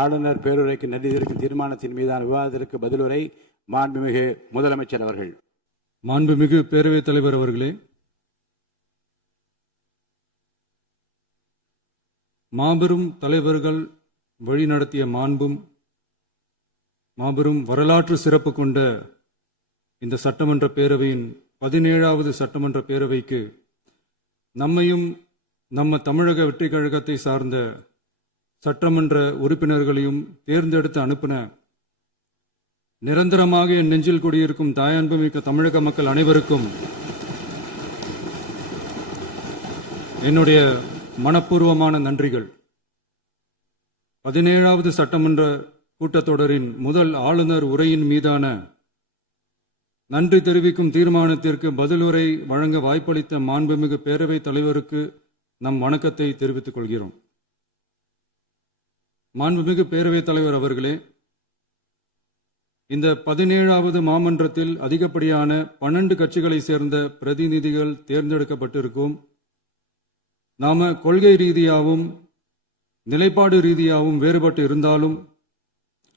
ஆளுநர் பேருரைக்கு நன்றி தெரிவிக்கும் தீர்மானத்தின் மீதான விவாதத்திற்கு பதிலுரை மாண்புமிகு முதலமைச்சர் அவர்கள். மாண்புமிகு பேரவைத் தலைவர் அவர்களே, மாபெரும் தலைவர்கள் வழிநடத்திய மாபெரும் வரலாற்று சிறப்பு கொண்ட இந்த சட்டமன்ற பேரவையின் 17வது சட்டமன்ற பேரவைக்கு நம்மையும் நம்ம தமிழக வெற்றி கழகத்தை சார்ந்த சட்டமன்ற உறுப்பினர்களையும் தேர்ந்தெடுத்து அனுப்பின நிரந்தரமாக என் நெஞ்சில் குடியிருக்கும் தாயன்புமிக்க தமிழக மக்கள் அனைவருக்கும் என்னுடைய மனப்பூர்வமான நன்றிகள். 17வது சட்டமன்ற கூட்டத்தொடரின் முதல் ஆளுநர் உரையின் மீதான நன்றி தெரிவிக்கும் தீர்மானத்திற்கு பதிலுரை வழங்க வாய்ப்பளித்த மாண்புமிகு பேரவைத் தலைவருக்கு நம் வணக்கத்தை தெரிவித்துக் கொள்கிறோம். மாண்புமிகு பேரவைத் தலைவர் அவர்களே, இந்த 17வது மாமன்றத்தில் அதிகப்படியான 12 கட்சிகளை சேர்ந்த பிரதிநிதிகள் தேர்ந்தெடுக்கப்பட்டிருக்கும். நாம கொள்கை ரீதியாகவும் நிலைப்பாடு ரீதியாகவும் வேறுபட்டு இருந்தாலும்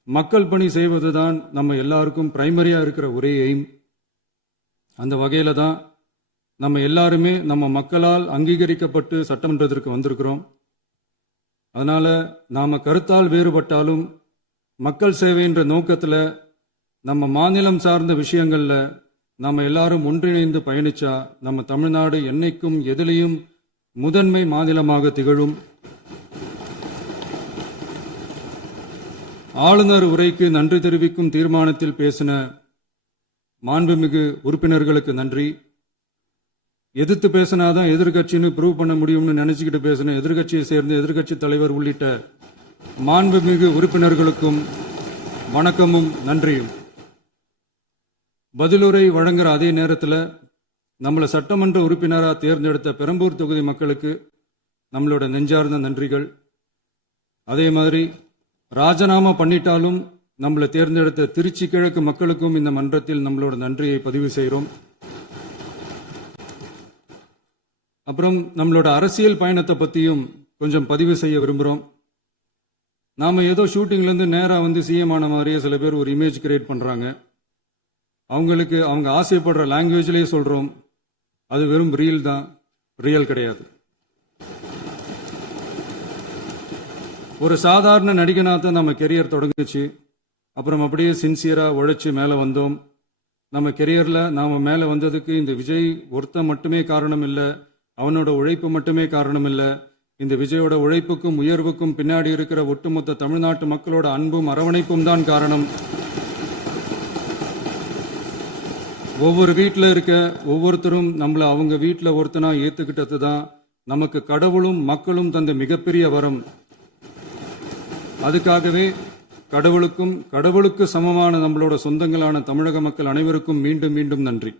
மக்கள் பணி செய்வதுதான் நம்ம எல்லாருக்கும் பிரைமரியா இருக்கிற ஒரே எய்ம். அந்த வகையில தான் நம்ம எல்லாருமே நம்ம மக்களால் அங்கீகரிக்கப்பட்டு சட்டமன்றத்திற்கு வந்திருக்கிறோம். அதனால நாம கருத்தால் வேறுபட்டாலும் மக்கள் சேவை என்ற நோக்கத்தில் நம்ம மாநிலம் சார்ந்த விஷயங்கள்ல நாம எல்லாரும் ஒன்றிணைந்து பயணிச்சா நம்ம தமிழ்நாடு என்னைக்கும் எதிலையும் முதன்மை மாநிலமாக திகழும். ஆளுநர் உரைக்கு நன்றி தெரிவிக்கும் தீர்மானத்தில் பேசின மாண்புமிகு உறுப்பினர்களுக்கு நன்றி. எதிர்த்து பேசினாதான் எதிர்கட்சின்னு ப்ரூவ் பண்ண முடியும்னு நினைச்சுக்கிட்டு பேசின எதிர்கட்சியை சேர்ந்த எதிர்கட்சி தலைவர் உள்ளிட்ட மாண்புமிகு உறுப்பினர்களுக்கும் வணக்கமும் நன்றியும். பதிலுரை வழங்குற அதே நேரத்தில் நம்மளை சட்டமன்ற உறுப்பினராக தேர்ந்தெடுத்த பெரம்பூர் தொகுதி மக்களுக்கு நம்மளோட நெஞ்சார்ந்த நன்றிகள். அதே மாதிரி ராஜினாமா பண்ணிட்டாலும் நம்மளை தேர்ந்தெடுத்த திருச்சி கிழக்கு மக்களுக்கும் இந்த மன்றத்தில் நம்மளோட நன்றியை பதிவு செய்கிறோம். அப்புறம் நம்மளோட அரசியல் பயணத்தை பற்றியும் கொஞ்சம் பதிவு செய்ய விரும்புகிறோம். நாம் ஏதோ ஷூட்டிங்லேருந்து நேராக வந்து சிஎம் ஆன மாதிரியே சில பேர் ஒரு இமேஜ் கிரியேட் பண்ணுறாங்க. அவங்களுக்கு அவங்க ஆசைப்படுற லாங்குவேஜ்லேயே சொல்கிறோம், அது வெறும் ரீல் தான், ரியல் கிடையாது. ஒரு சாதாரண நடிகனாக தான் நம்ம கெரியர் தொடங்குச்சு. அப்புறம் அப்படியே சின்சியராக உழைச்சி மேலே வந்தோம். நம்ம கெரியரில் நாம் மேலே வந்ததுக்கு இந்த விஜய் ஒருத்தன் மட்டுமே காரணம் இல்லை, அவனோட உழைப்பு மட்டுமே காரணம் இல்லை. இந்த விஜயோட உழைப்புக்கும் உயர்வுக்கும் பின்னாடி இருக்கிற ஒட்டுமொத்த தமிழ்நாட்டு மக்களோட அன்பும் அரவணைப்பும் தான் காரணம். ஒவ்வொரு வீட்டில் இருக்க ஒவ்வொருத்தரும் நம்மளை அவங்க வீட்டில் ஒருத்தனா ஏற்றுக்கிட்டது தான் நமக்கு கடவுளும் மக்களும் தந்த மிகப்பெரிய வரம். அதுக்காகவே கடவுளுக்கு சமமான நம்மளோட சொந்தங்களான தமிழக மக்கள் அனைவருக்கும் மீண்டும் மீண்டும் நன்றி.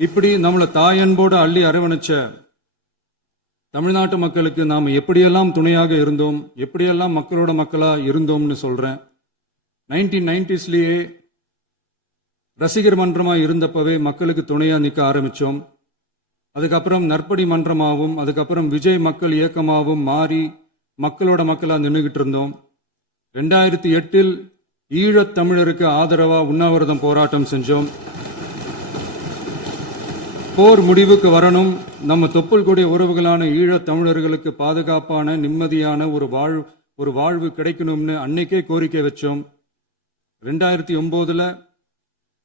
இப்படி நம்மளை தாயன்போடு அள்ளி அரவணைச்ச தமிழ்நாட்டு மக்களுக்கு நாம் எப்படியெல்லாம் துணையாக இருந்தோம், எப்படியெல்லாம் மக்களோட மக்களா இருந்தோம்னு சொல்றேன். 1990ஸ்லயே ரசிகர் மன்றமா இருந்தப்பவே மக்களுக்கு துணையா நிற்க ஆரம்பிச்சோம். அதுக்கப்புறம் நற்படி மன்றமாகவும் அதுக்கப்புறம் விஜய் மக்கள் இயக்கமாகவும் மாறி மக்களோட மக்களா நின்றுகிட்டு இருந்தோம். 2008 ஈழத் தமிழருக்கு ஆதரவா உண்ணாவிரதம் போராட்டம் செஞ்சோம். போர் முடிவுக்கு வரணும், நம்ம தொப்புள் கூடிய உறவுகளான ஈழத் தமிழர்களுக்கு பாதுகாப்பான நிம்மதியான ஒரு வாழ்வு கிடைக்கணும்னு அன்னைக்கே கோரிக்கை வச்சோம். 2009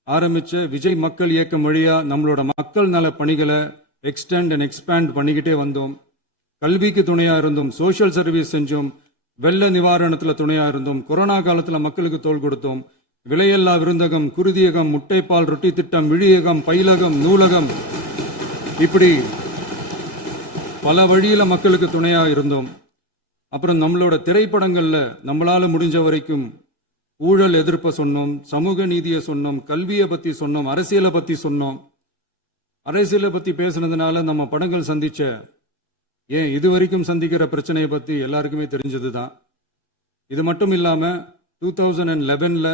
ஆரம்பிச்ச விஜய் மக்கள் இயக்கம் வழியா நம்மளோட மக்கள் நல பணிகளை எக்ஸ்டெண்ட் அண்ட் எக்ஸ்பேண்ட் பண்ணிக்கிட்டே வந்தோம். கல்விக்கு துணையா இருந்தோம், சோசியல் சர்வீஸ் செஞ்சோம், வெள்ள நிவாரணத்துல துணையா இருந்தோம், கொரோனா காலத்துல மக்களுக்கு தோள் கொடுத்தோம். விலையில்லா விருந்தகம், குருதியகம், முட்டைப்பால் ரொட்டி திட்டம், விழியகம், பயிலகம், நூலகம், இப்படி பல வழியில மக்களுக்கு துணையா இருந்தோம். அப்புறம் நம்மளோட திரைப்படங்கள்ல நம்மளால முடிஞ்ச வரைக்கும் ஊழல் எதிர்ப்பை சொன்னோம், சமூக நீதியை சொன்னோம், கல்வியை பத்தி சொன்னோம், அரசியலை பத்தி சொன்னோம். அரசியலை பத்தி பேசுனதுனால நம்ம படங்கள் சந்திச்ச இதுவரைக்கும் சந்திக்கிற பிரச்சனையை பத்தி எல்லாருக்குமே தெரிஞ்சதுதான். இது மட்டும் இல்லாம 2011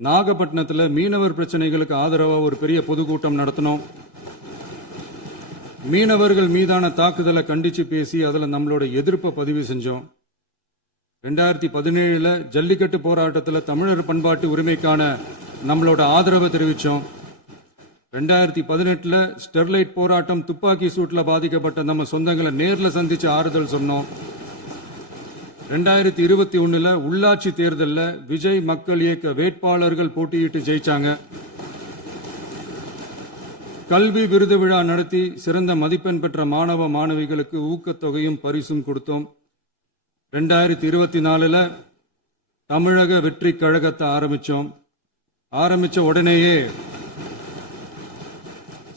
நாகப்பட்டினத்துல மீனவர் பிரச்சனைகளுக்கு ஆதரவா ஒரு பெரிய பொதுக்கூட்டம் நடத்தினோம். மீனவர்கள் மீதான தாக்குதலை கண்டிச்சு பேசி அதுல நம்மளோட எதிர்ப்பை பதிவு செஞ்சோம். 2017 ஜல்லிக்கட்டு போராட்டத்தில் தமிழர் பண்பாட்டு உரிமைக்கான நம்மளோட ஆதரவை தெரிவித்தோம். 2018 ஸ்டெர்லைட் போராட்டம் துப்பாக்கி சூட்ல பாதிக்கப்பட்ட நம்ம சொந்தங்களை நேர்ல சந்திச்சு ஆறுதல் சொன்னோம். 2021 உள்ளாட்சி தேர்தலில் விஜய் மக்கள் இயக்க வேட்பாளர்கள் போட்டியிட்டு ஜெயிச்சாங்க. கல்வி விருது விழா நடத்தி சிறந்த மதிப்பெண் பெற்ற மாணவ மாணவிகளுக்கு ஊக்கத்தொகையும் பரிசும் கொடுத்தோம். 2024 தமிழக வெற்றி கழகத்தை ஆரம்பிச்ச உடனேயே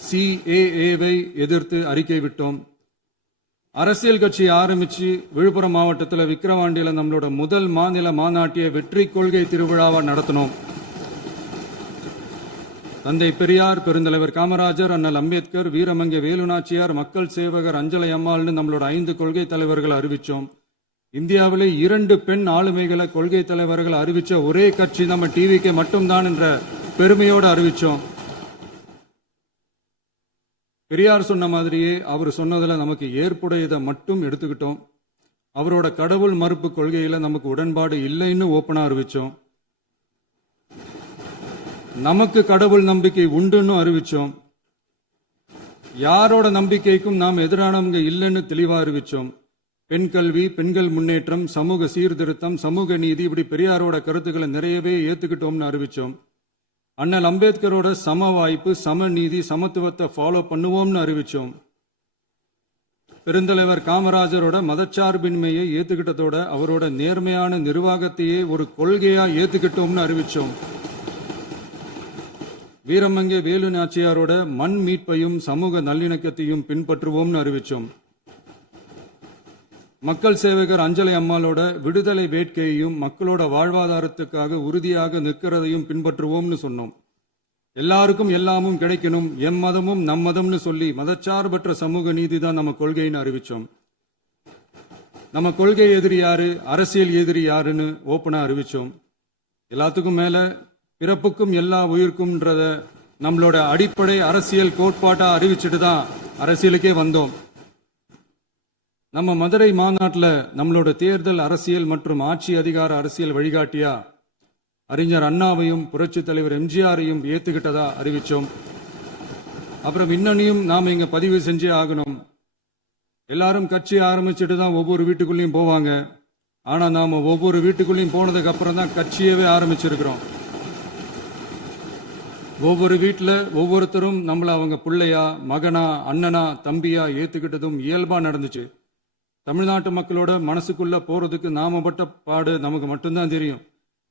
CAA-வை எதிர்த்து அறிக்கை விட்டோம். அரசியல் கட்சி ஆரம்பிச்சு விழுப்புரம் மாவட்டத்தில் விக்கிரவாண்டியில நம்மளோட முதல் மாநில மாநாட்டிய வெற்றி கொள்கை திருவிழாவை நடத்தினோம். தந்தை பெரியார், பெருந்தலைவர் காமராஜர், அண்ணல் அம்பேத்கர், வீரமங்கை வேலுநாச்சியார், மக்கள் சேவகர் அஞ்சலை அம்மாள்னு நம்மளோட 5 கொள்கை தலைவர்களை அறிவிச்சோம். இந்தியாவிலே 2 பெண் ஆளுமைகளை கொள்கை தலைவர்கள் அறிவிச்ச ஒரே கட்சி நம்ம டிவிக்கு மட்டும்தான் என்ற பெருமையோடு அறிவிச்சோம். பெரியார் சொன்ன மாதிரியே அவர் சொன்னதுல நமக்கு ஏற்புடையதை மட்டும் எடுத்துக்கிட்டோம். அவரோட கடவுள் மறுப்பு கொள்கையில நமக்கு உடன்பாடு இல்லைன்னு ஓப்பனா அறிவிச்சோம். நமக்கு கடவுள் நம்பிக்கை உண்டுன்னு அறிவிச்சோம். யாரோட நம்பிக்கைக்கும் நாம் எதிரானவங்க இல்லைன்னு தெளிவா அறிவிச்சோம். பெண் கல்வி, பெண்கள் முன்னேற்றம், சமூக சீர்திருத்தம், சமூக நீதி, இப்படி பெரியாரோட கருத்துக்களை நிறையவே ஏத்துக்கிட்டோம்னு அறிவிச்சோம். அண்ணல் அம்பேத்கரோட சம வாய்ப்பு, சமநீதி, சமத்துவத்தை ஃபாலோ பண்ணுவோம்னு அறிவிச்சோம். பெருந்தலைவர் காமராஜரோட மதச்சார்பின்மையை ஏத்துக்கிட்டதோட அவரோட நேர்மையான நிர்வாகத்தையே ஒரு கொள்கையா ஏத்துக்கிட்டோம்னு அறிவிச்சோம். வீரமங்கை வேலு நாச்சியாரோட மண் மீட்பையும் சமூக நல்லிணக்கத்தையும் பின்பற்றுவோம்னு அறிவிச்சோம். மக்கள் சேவகர் அஞ்சலை அம்மாளோட விடுதலை வேட்கையையும் மக்களோட வாழ்வாதாரத்துக்காக உறுதியாக நிற்கிறதையும் பின்பற்றுவோம்னு சொன்னோம். எல்லாருக்கும் எல்லாமும் கிடைக்கணும், எம் மதமும் நம் மதம்னு சொல்லி மதச்சார்பற்ற சமூக நீதி தான் நம்ம கொள்கைன்னு அறிவிச்சோம். நம்ம கொள்கை எதிரி யாரு, அரசியல் எதிரி யாருன்னு ஓப்பனா அறிவிச்சோம். எல்லாத்துக்கும் மேல பிறப்புக்கும் எல்லா உயிருக்கும்ன்றத நம்மளோட அடிப்படை அரசியல் கோட்பாட்டா அறிவிச்சுட்டு தான் அரசியலுக்கே வந்தோம். நம்ம மதுரை மாநாட்டில் நம்மளோட தேர்தல் அரசியல் மற்றும் ஆட்சி அதிகார அரசியல் வழிகாட்டியா அறிஞர் அண்ணாவையும் புரட்சி தலைவர் எம்ஜிஆரையும் ஏத்துக்கிட்டதா அறிவிச்சோம். அப்புறம் இன்னனையும் நாம இங்க பதிவு செஞ்சே ஆகணும். எல்லாரும் கட்சி ஆரம்பிச்சுட்டு தான் ஒவ்வொரு வீட்டுக்குள்ளேயும் போவாங்க. ஆனா நாம ஒவ்வொரு வீட்டுக்குள்ளேயும் போனதுக்கு அப்புறம் தான் கட்சியவே ஆரம்பிச்சிருக்கிறோம். ஒவ்வொரு வீட்டுல ஒவ்வொருத்தரும் நம்மள அவங்க பிள்ளையா, மகனா, அண்ணனா, தம்பியா ஏத்துக்கிட்டதும் இயல்பா நடந்துச்சு. தமிழ்நாட்டு மக்களோட மனசுக்குள்ள போறதுக்கு நாம பட்ட பாடு நமக்கு மட்டும்தான் தெரியும்.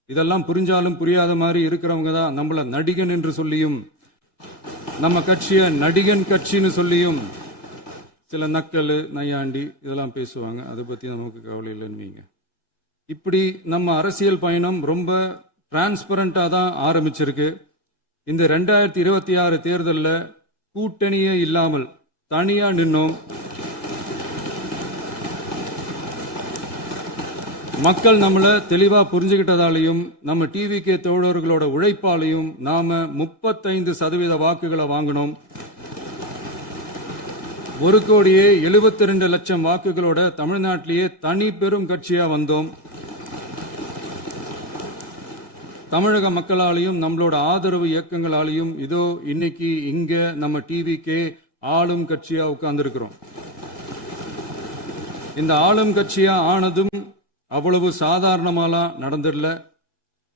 இதெல்லாம் புரிஞ்சாலும் புரியாத மாதிரி இருக்கிறவங்க தான் நம்மள நடிகன் என்று சொல்லியும் நம்ம கட்சிய நடிகன் கட்சின்னு சொல்லியும் சில நக்கல், நையாண்டி இதெல்லாம் பேசுவாங்க. அதை பத்தி நமக்கு கவலை இல்லைன்னு. இப்படி நம்ம அரசியல் பயணம் ரொம்ப டிரான்ஸ்பரண்டா தான் ஆரம்பிச்சிருக்கு. இந்த 2026 தேர்தலில் கூட்டணியே இல்லாமல் தனியா நின்னோம். மக்கள் நம்மள தெளிவா புரிஞ்சுக்கிட்டதாலையும் நம்ம டிவிகே தோழர்களோட உழைப்பாலையும் நாம 35% வாக்குகளை வாங்கினோம். 1,72,00,000 வாக்குகளோட தமிழ்நாட்டிலேயே தனி பெரும் கட்சியா வந்தோம். தமிழக மக்களாலையும் நம்மளோட ஆதரவு இயக்கங்களாலையும் இதோ இன்னைக்கு இங்க நம்ம டிவிகே ஆளும் கட்சியா உட்கார்ந்துருக்கிறோம். இந்த ஆளும் கட்சியா ஆனதும் அவ்வளவு சாதாரணமாலாம் நடந்துடல.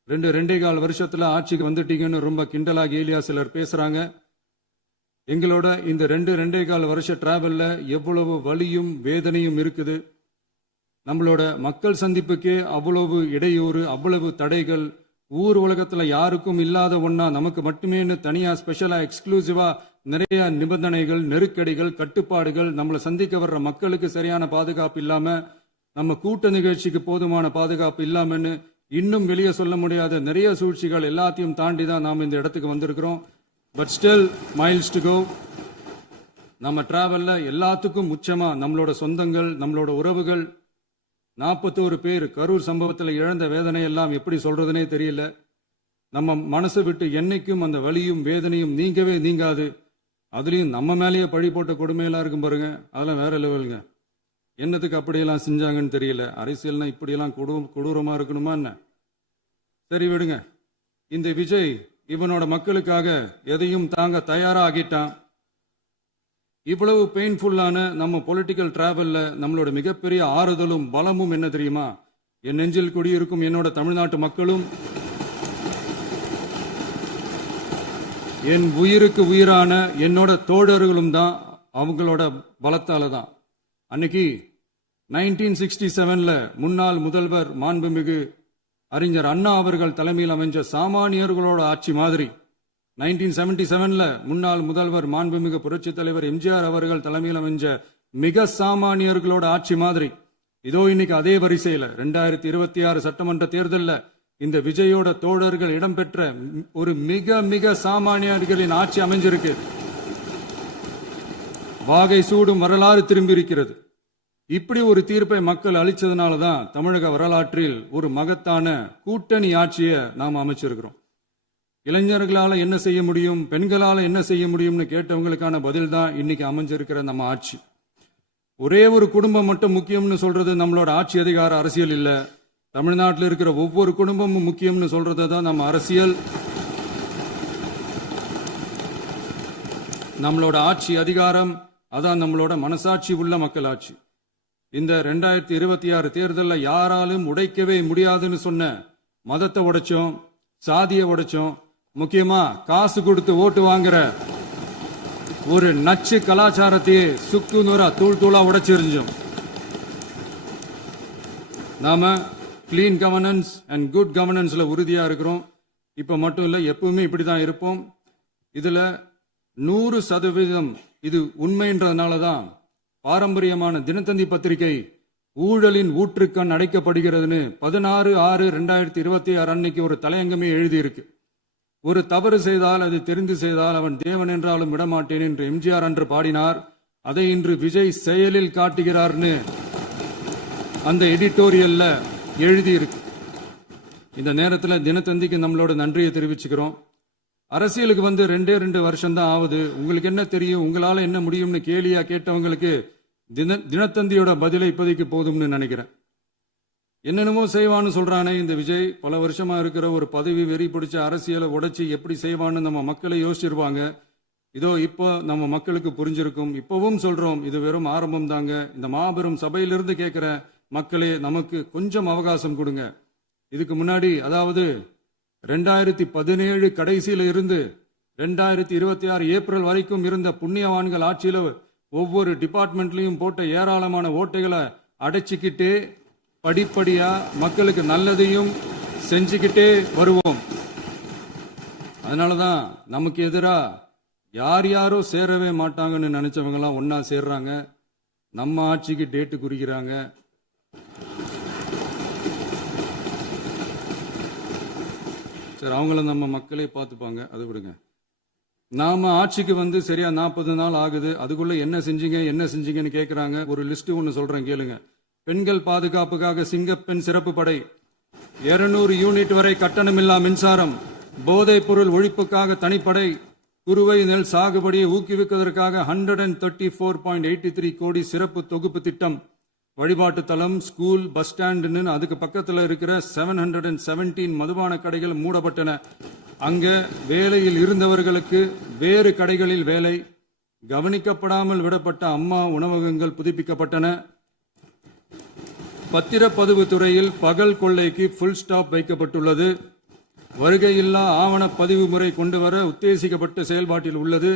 2.25 வருஷத்துல ஆட்சிக்கு வந்துட்டீங்கன்னு ரொம்ப கிண்டலா கேலியா சிலர் பேசுறாங்க. எங்களோட இந்த 2.25 வருஷ டிராவல்ல எவ்வளவு வலியும் வேதனையும் இருக்குது. நம்மளோட மக்கள் சந்திப்புக்கே அவ்வளவு இடையூறு, அவ்வளவு தடைகள், ஊர் உலகத்துல யாருக்கும் இல்லாத ஒன்னா நமக்கு மட்டுமேன்னு தனியா ஸ்பெஷலா எக்ஸ்க்ளூசிவா நிறைய நிபந்தனைகள், நெருக்கடிகள், கட்டுப்பாடுகள், நம்மளை சந்திக்க வர்ற மக்களுக்கு சரியான பாதுகாப்பு இல்லாம, நம்ம கூட்ட நிகழ்ச்சிக்கு போதுமான பாதுகாப்பு இல்லாமன்னு இன்னும் வெளியே சொல்ல முடியாத நிறைய சூழ்ச்சிகள் எல்லாத்தையும் தாண்டி தான் நாம் இந்த இடத்துக்கு வந்திருக்கிறோம். But still miles to go. நம்ம டிராவல்ல எல்லாத்துக்கும் உச்சமா நம்மளோட சொந்தங்கள், நம்மளோட உறவுகள், 41 பேர் கரூர் சம்பவத்தில் இழந்த வேதனை எல்லாம் எப்படி சொல்றதுனே தெரியல. நம்ம மனசை விட்டு என்னைக்கும் அந்த வலியும் வேதனையும் நீங்கவே நீங்காது. அதுலயும் நம்ம மேலேயே பழி போட்ட கொடுமையெல்லாம் இருக்கும் பாருங்க, அதெல்லாம் வேற லெவலுங்க. என்னத்துக்கு அப்படியெல்லாம் செஞ்சாங்கன்னு தெரியல. அரசியல்னா இப்படியெல்லாம் கொடூரமா இருக்கணுமா என்ன? சரி விடுங்க. இந்த விஜய் இவனோட மக்களுக்காக எதையும் தாங்க தயாரா ஆகிட்டான். இவ்வளவு பெயின்ஃபுல்லான நம்ம பொலிட்டிக்கல் டிராவல்ல நம்மளோட மிகப்பெரிய ஆறுதலும் பலமும் என்ன தெரியுமா? என் நெஞ்சில் குடியிருக்கும் என்னோட தமிழ்நாட்டு மக்களும், என் உயிருக்கு உயிரான என்னோட தோழர்களும் தான். அவங்களோட பலத்தால தான். அன்னைக்கு 1967ல முன்னாள் முதல்வர் மாண்புமிகு அறிஞர் அண்ணா அவர்கள் தலைமையில் அமைஞ்ச சாமானியர்களோட ஆட்சி மாதிரி 1977ல முன்னாள் முதல்வர் மாண்புமிகு புரட்சி தலைவர் எம்ஜிஆர் அவர்கள் தலைமையில் அமைஞ்ச மிக சாமானியர்களோட ஆட்சி மாதிரி இதோ இன்னைக்கு அதே வரிசையில 2026 சட்டமன்ற தேர்தல்ல இந்த விஜயோட தோழர்கள் இடம்பெற்ற ஒரு மிக மிக சாமானியர்களின் ஆட்சி அமைஞ்சிருக்கு. வாகை சூடும் வரலாறு திரும்பி இருக்கிறது. இப்படி ஒரு தீர்ப்பை மக்கள் அளிச்சதுனால தான் தமிழக வரலாற்றில் ஒரு மகத்தான கூட்டணி ஆட்சியை நாம் அமைச்சிருக்கிறோம். இளைஞர்களால என்ன செய்ய முடியும், பெண்களால என்ன செய்ய முடியும்னு கேட்டவங்களுக்கான பதில் தான் இன்னைக்கு அமைஞ்சிருக்கிற நம்ம ஆட்சி. ஒரே ஒரு குடும்பம் மட்டும் முக்கியம்னு சொல்றது நம்மளோட ஆட்சி அதிகார அரசியல் இல்ல. தமிழ்நாட்டில் இருக்கிற ஒவ்வொரு குடும்பமும் முக்கியம்னு சொல்றது தான் நம்ம அரசியல். நம்மளோட ஆட்சி அதிகாரம் அதான் நம்மளோட மனசாட்சி உள்ள மக்களாட்சி. இந்த 2026 தேர்தலில் யாராலும் உடைக்கவே முடியாதுன்னு சொன்ன மதத்தை உடைச்சோம், சாதியை உடைச்சோம், முக்கியமா காசு கொடுத்து ஓட்டு வாங்குற ஒரு நச்சு கலாச்சாரத்தையே சுக்கு நூறா தூள் தூளா உடைச்சிருந்தோம். நாம கிளீன் கவர்னன்ஸ் அண்ட் குட் கவர்னன்ஸ்ல உறுதியா இருக்கிறோம். இப்ப மட்டும் இல்ல, எப்பவுமே இப்படிதான் இருப்போம். இதுல 100% இது உண்மைன்றதுனால தான் பாரம்பரியமான தினத்தந்தி பத்திரிகை ஊழலின் ஊற்றுக்கண் அடைக்கப்படுகிறதுன்னு 16/6/2026 அன்னைக்கு ஒரு தலையங்கமே எழுதியிருக்கு. ஒரு தவறு செய்தால் அது தெரிந்து செய்தால் அவன் தேவன் என்றாலும் விடமாட்டேன் என்று எம்ஜிஆர் அன்று பாடினார். அதை இன்று விஜய் செயலில் காட்டுகிறார்னு அந்த எடிட்டோரியல்ல எழுதியிருக்கு. இந்த நேரத்தில் தினத்தந்திக்கு நம்மளோட நன்றியை தெரிவிச்சுக்கிறோம். அரசியலுக்கு வந்து 2 வருஷம் தான் ஆகுது. உங்களுக்கு என்ன தெரியும், உங்களால என்ன முடியும்னு கேலியா கேட்டவங்களுக்கு தினத்தந்தியோட பதிலை இப்போதைக்கு போதும்னு நினைக்கிறேன். என்னென்னமோ செய்வான்னு சொல்றானே இந்த விஜய், பல வருஷமா இருக்கிற ஒரு பதவி வெறி பிடிச்ச அரசியலை உடைச்சி எப்படி செய்வான்னு நம்ம மக்களை யோசிச்சிருவாங்க. இதோ இப்போ நம்ம மக்களுக்கு புரிஞ்சிருக்கும். இப்பவும் சொல்றோம், இது வெறும் ஆரம்பம் தாங்க. இந்த மாபெரும் சபையிலிருந்து கேட்கிற மக்களே, நமக்கு கொஞ்சம் அவகாசம் கொடுங்க. இதுக்கு முன்னாடி, அதாவது 2017 கடைசியில இருந்து 2026 ஏப்ரல் வரைக்கும் இருந்த புண்ணியவான்கள் ஆட்சியில ஒவ்வொரு டிபார்ட்மெண்ட்லயும் போட்ட ஏராளமான ஓட்டைகளை அடைச்சிக்கிட்டே படிப்படியா மக்களுக்கு நல்லதையும் செஞ்சுக்கிட்டே வருவோம். அதனாலதான் நமக்கு எதிரா யாரோ சேரவே மாட்டாங்கன்னு நினைச்சவங்க எல்லாம் ஒன்னா சேர்றாங்க. நம்ம ஆட்சிக்கு டேட்டு குறிக்கிறாங்க. சரி, அவங்கள நம்ம மக்களே பார்த்துப்பாங்க, அதை விடுங்க. நாம ஆட்சிக்கு வந்து சரியா 40 நாள் ஆகுது. அதுக்குள்ள என்ன செஞ்சீங்கன்னு கேட்கிறாங்க. ஒரு லிஸ்ட் ஒன்னு சொல்றேன் கேளுங்க. பெண்கள் பாதுகாப்புக்காக சிங்கப்பெண் சிறப்பு படை, 200 யூனிட் வரை கட்டணமில்லா மின்சாரம், போதைப் பொருள் ஒழிப்புக்காக தனிப்படை, குறுவை நெல் சாகுபடியை ஊக்குவிப்பதற்காக 134.83 கோடி சிறப்பு தொகுப்பு திட்டம், வழிபாட்டு தலம், ஸ்கூல், பஸ் ஸ்டாண்டுன்னு அதுக்கு பக்கத்தில் இருக்கிற 717 மதுபான கடைகள் மூடப்பட்டன. அங்க வேலையில் இருந்தவர்களுக்கு வேறு கடைகளில் வேலை, கவனிக்கப்படாமல் விடப்பட்ட அம்மா உணவகங்கள் புதுப்பிக்கப்பட்டன. பத்திரப்பதிவு துறையில் பகல் கொள்ளைக்கு புல் ஸ்டாப் வைக்கப்பட்டுள்ளது. வருகையில்லா ஆவண பதிவு முறை கொண்டுவர உத்தேசிக்கப்பட்ட செயல்பாட்டில் உள்ளது.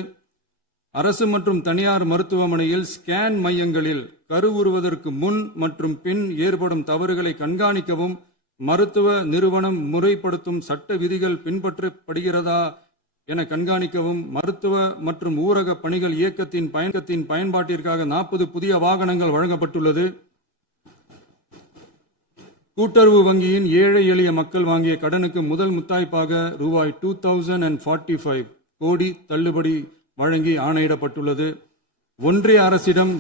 அரசு மற்றும் தனியார் மருத்துவமனையில் ஸ்கேன் மையங்களில் கருவுறுவதற்கு முன் மற்றும் பின் ஏற்படும் தவறுகளை கண்காணிக்கவும், மருத்துவ நிறுவனம் முறைப்படுத்தும் சட்ட விதிகள் பின்பற்றப்படுகிறதா என கண்காணிக்கவும், மருத்துவ மற்றும் ஊரக பணிகள் இயக்கத்தின் பயன்பாட்டிற்காக 40 புதிய வாகனங்கள் வழங்கப்பட்டுள்ளது. கூட்டுறவு வங்கியின் ஏழை எளிய மக்கள் வாங்கிய கடனுக்கு முதல் முத்தாய்ப்பாக ரூபாய் 2045 கோடி தள்ளுபடி வழங்கி ஆணையிடப்பட்டுள்ளது. ஒன்றிய அரசிடம்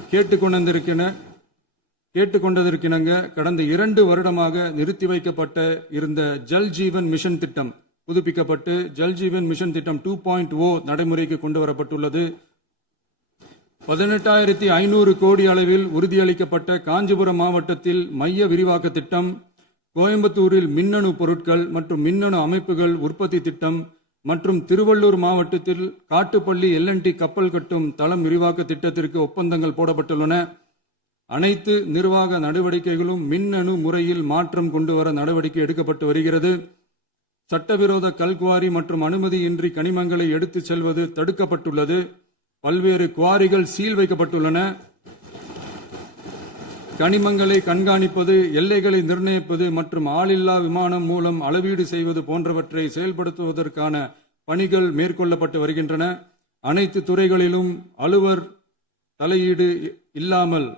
கேட்டுக்கொண்டதற்கிணங்க கடந்த 2 வருடமாக நிறுத்தி வைக்கப்பட்ட இருந்த ஜல் ஜீவன் மிஷன் திட்டம் புதுப்பிக்கப்பட்டு ஜல் ஜீவன் மிஷன் திட்டம் 2.0 நடைமுறைக்கு கொண்டு வரப்பட்டுள்ளது. 18,500 கோடி அளவில் உறுதியளிக்கப்பட்ட காஞ்சிபுரம் மாவட்டத்தில் மைய விரிவாக்க திட்டம், கோயம்புத்தூரில் மின்னணு பொருட்கள் மற்றும் மின்னணு அமைப்புகள் உற்பத்தி திட்டம் மற்றும் திருவள்ளூர் மாவட்டத்தில் காட்டுப்பள்ளி LNT கப்பல் கட்டும் தளம் விரிவாக்க திட்டத்திற்கு ஒப்பந்தங்கள் போடப்பட்டுள்ளன. அனைத்து நிர்வாக நடவடிக்கைகளும் மின்னணு முறையில் மாற்றம் கொண்டுவர நடவடிக்கை எடுக்கப்பட்டு வருகிறது. சட்டவிரோத கல்குவாரி மற்றும் அனுமதியின்றி கனிமங்களை எடுத்துச் செல்வது தடுக்கப்பட்டுள்ளது. பல்வேறு குவாரிகள் சீல் வைக்கப்பட்டுள்ளன. கனிமங்களை கண்காணிப்பது, எல்லைகளை நிர்ணயிப்பது மற்றும் ஆளில்லா விமானம் மூலம் அளவீடு செய்வது போன்றவற்றை செயல்படுத்துவதற்கான பணிகள் மேற்கொள்ளப்பட்டு வருகின்றன. அனைத்து துறைகளிலும் அலுவலர் தலையீடு இல்லாமல்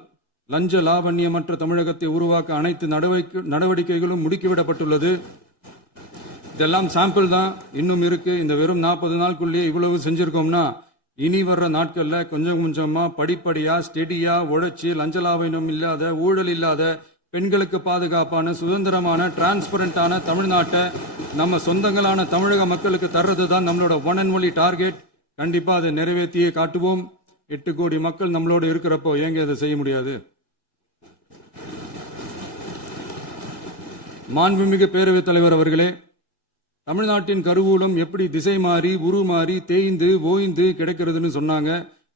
லஞ்ச லாவண்யமற்ற தமிழகத்தை உருவாக்க அனைத்து நடவடிக்கைகளும் முடுக்கிவிடப்பட்டுள்ளது. இதெல்லாம் சாம்பிள் தான், இன்னும் இருக்கு. இந்த வெறும் 40 நாளுக்குள்ளேயே இவ்வளவு செஞ்சிருக்கோம்னா இனி வர்ற நாட்கள்ல கொஞ்சம் கொஞ்சமா படிப்படியா ஸ்டெடியா உழைச்சி லஞ்சலாவணம் இல்லாத, ஊழல் இல்லாத, பெண்களுக்கு பாதுகாப்பான, சுதந்திரமான, டிரான்ஸ்பரண்டான தமிழ்நாட்டை நம்ம சொந்தங்களான தமிழக மக்களுக்கு தர்றது தான் நம்மளோட ஒன் அண்ட் ஒன்லி டார்கெட். கண்டிப்பா அதை நிறைவேற்றியே காட்டுவோம். 8 கோடி மக்கள் நம்மளோட இருக்கிறப்போ ஏங்க அதை செய்ய முடியாது? மாண்புமிகு பேரவைத் தலைவர் அவர்களே, தமிழ்நாட்டின் கருவூலம் எப்படி திசை மாறி உருமாறி தேய்ந்து ஓய்ந்து கிடைக்கிறதுன்னு சொன்னாங்க.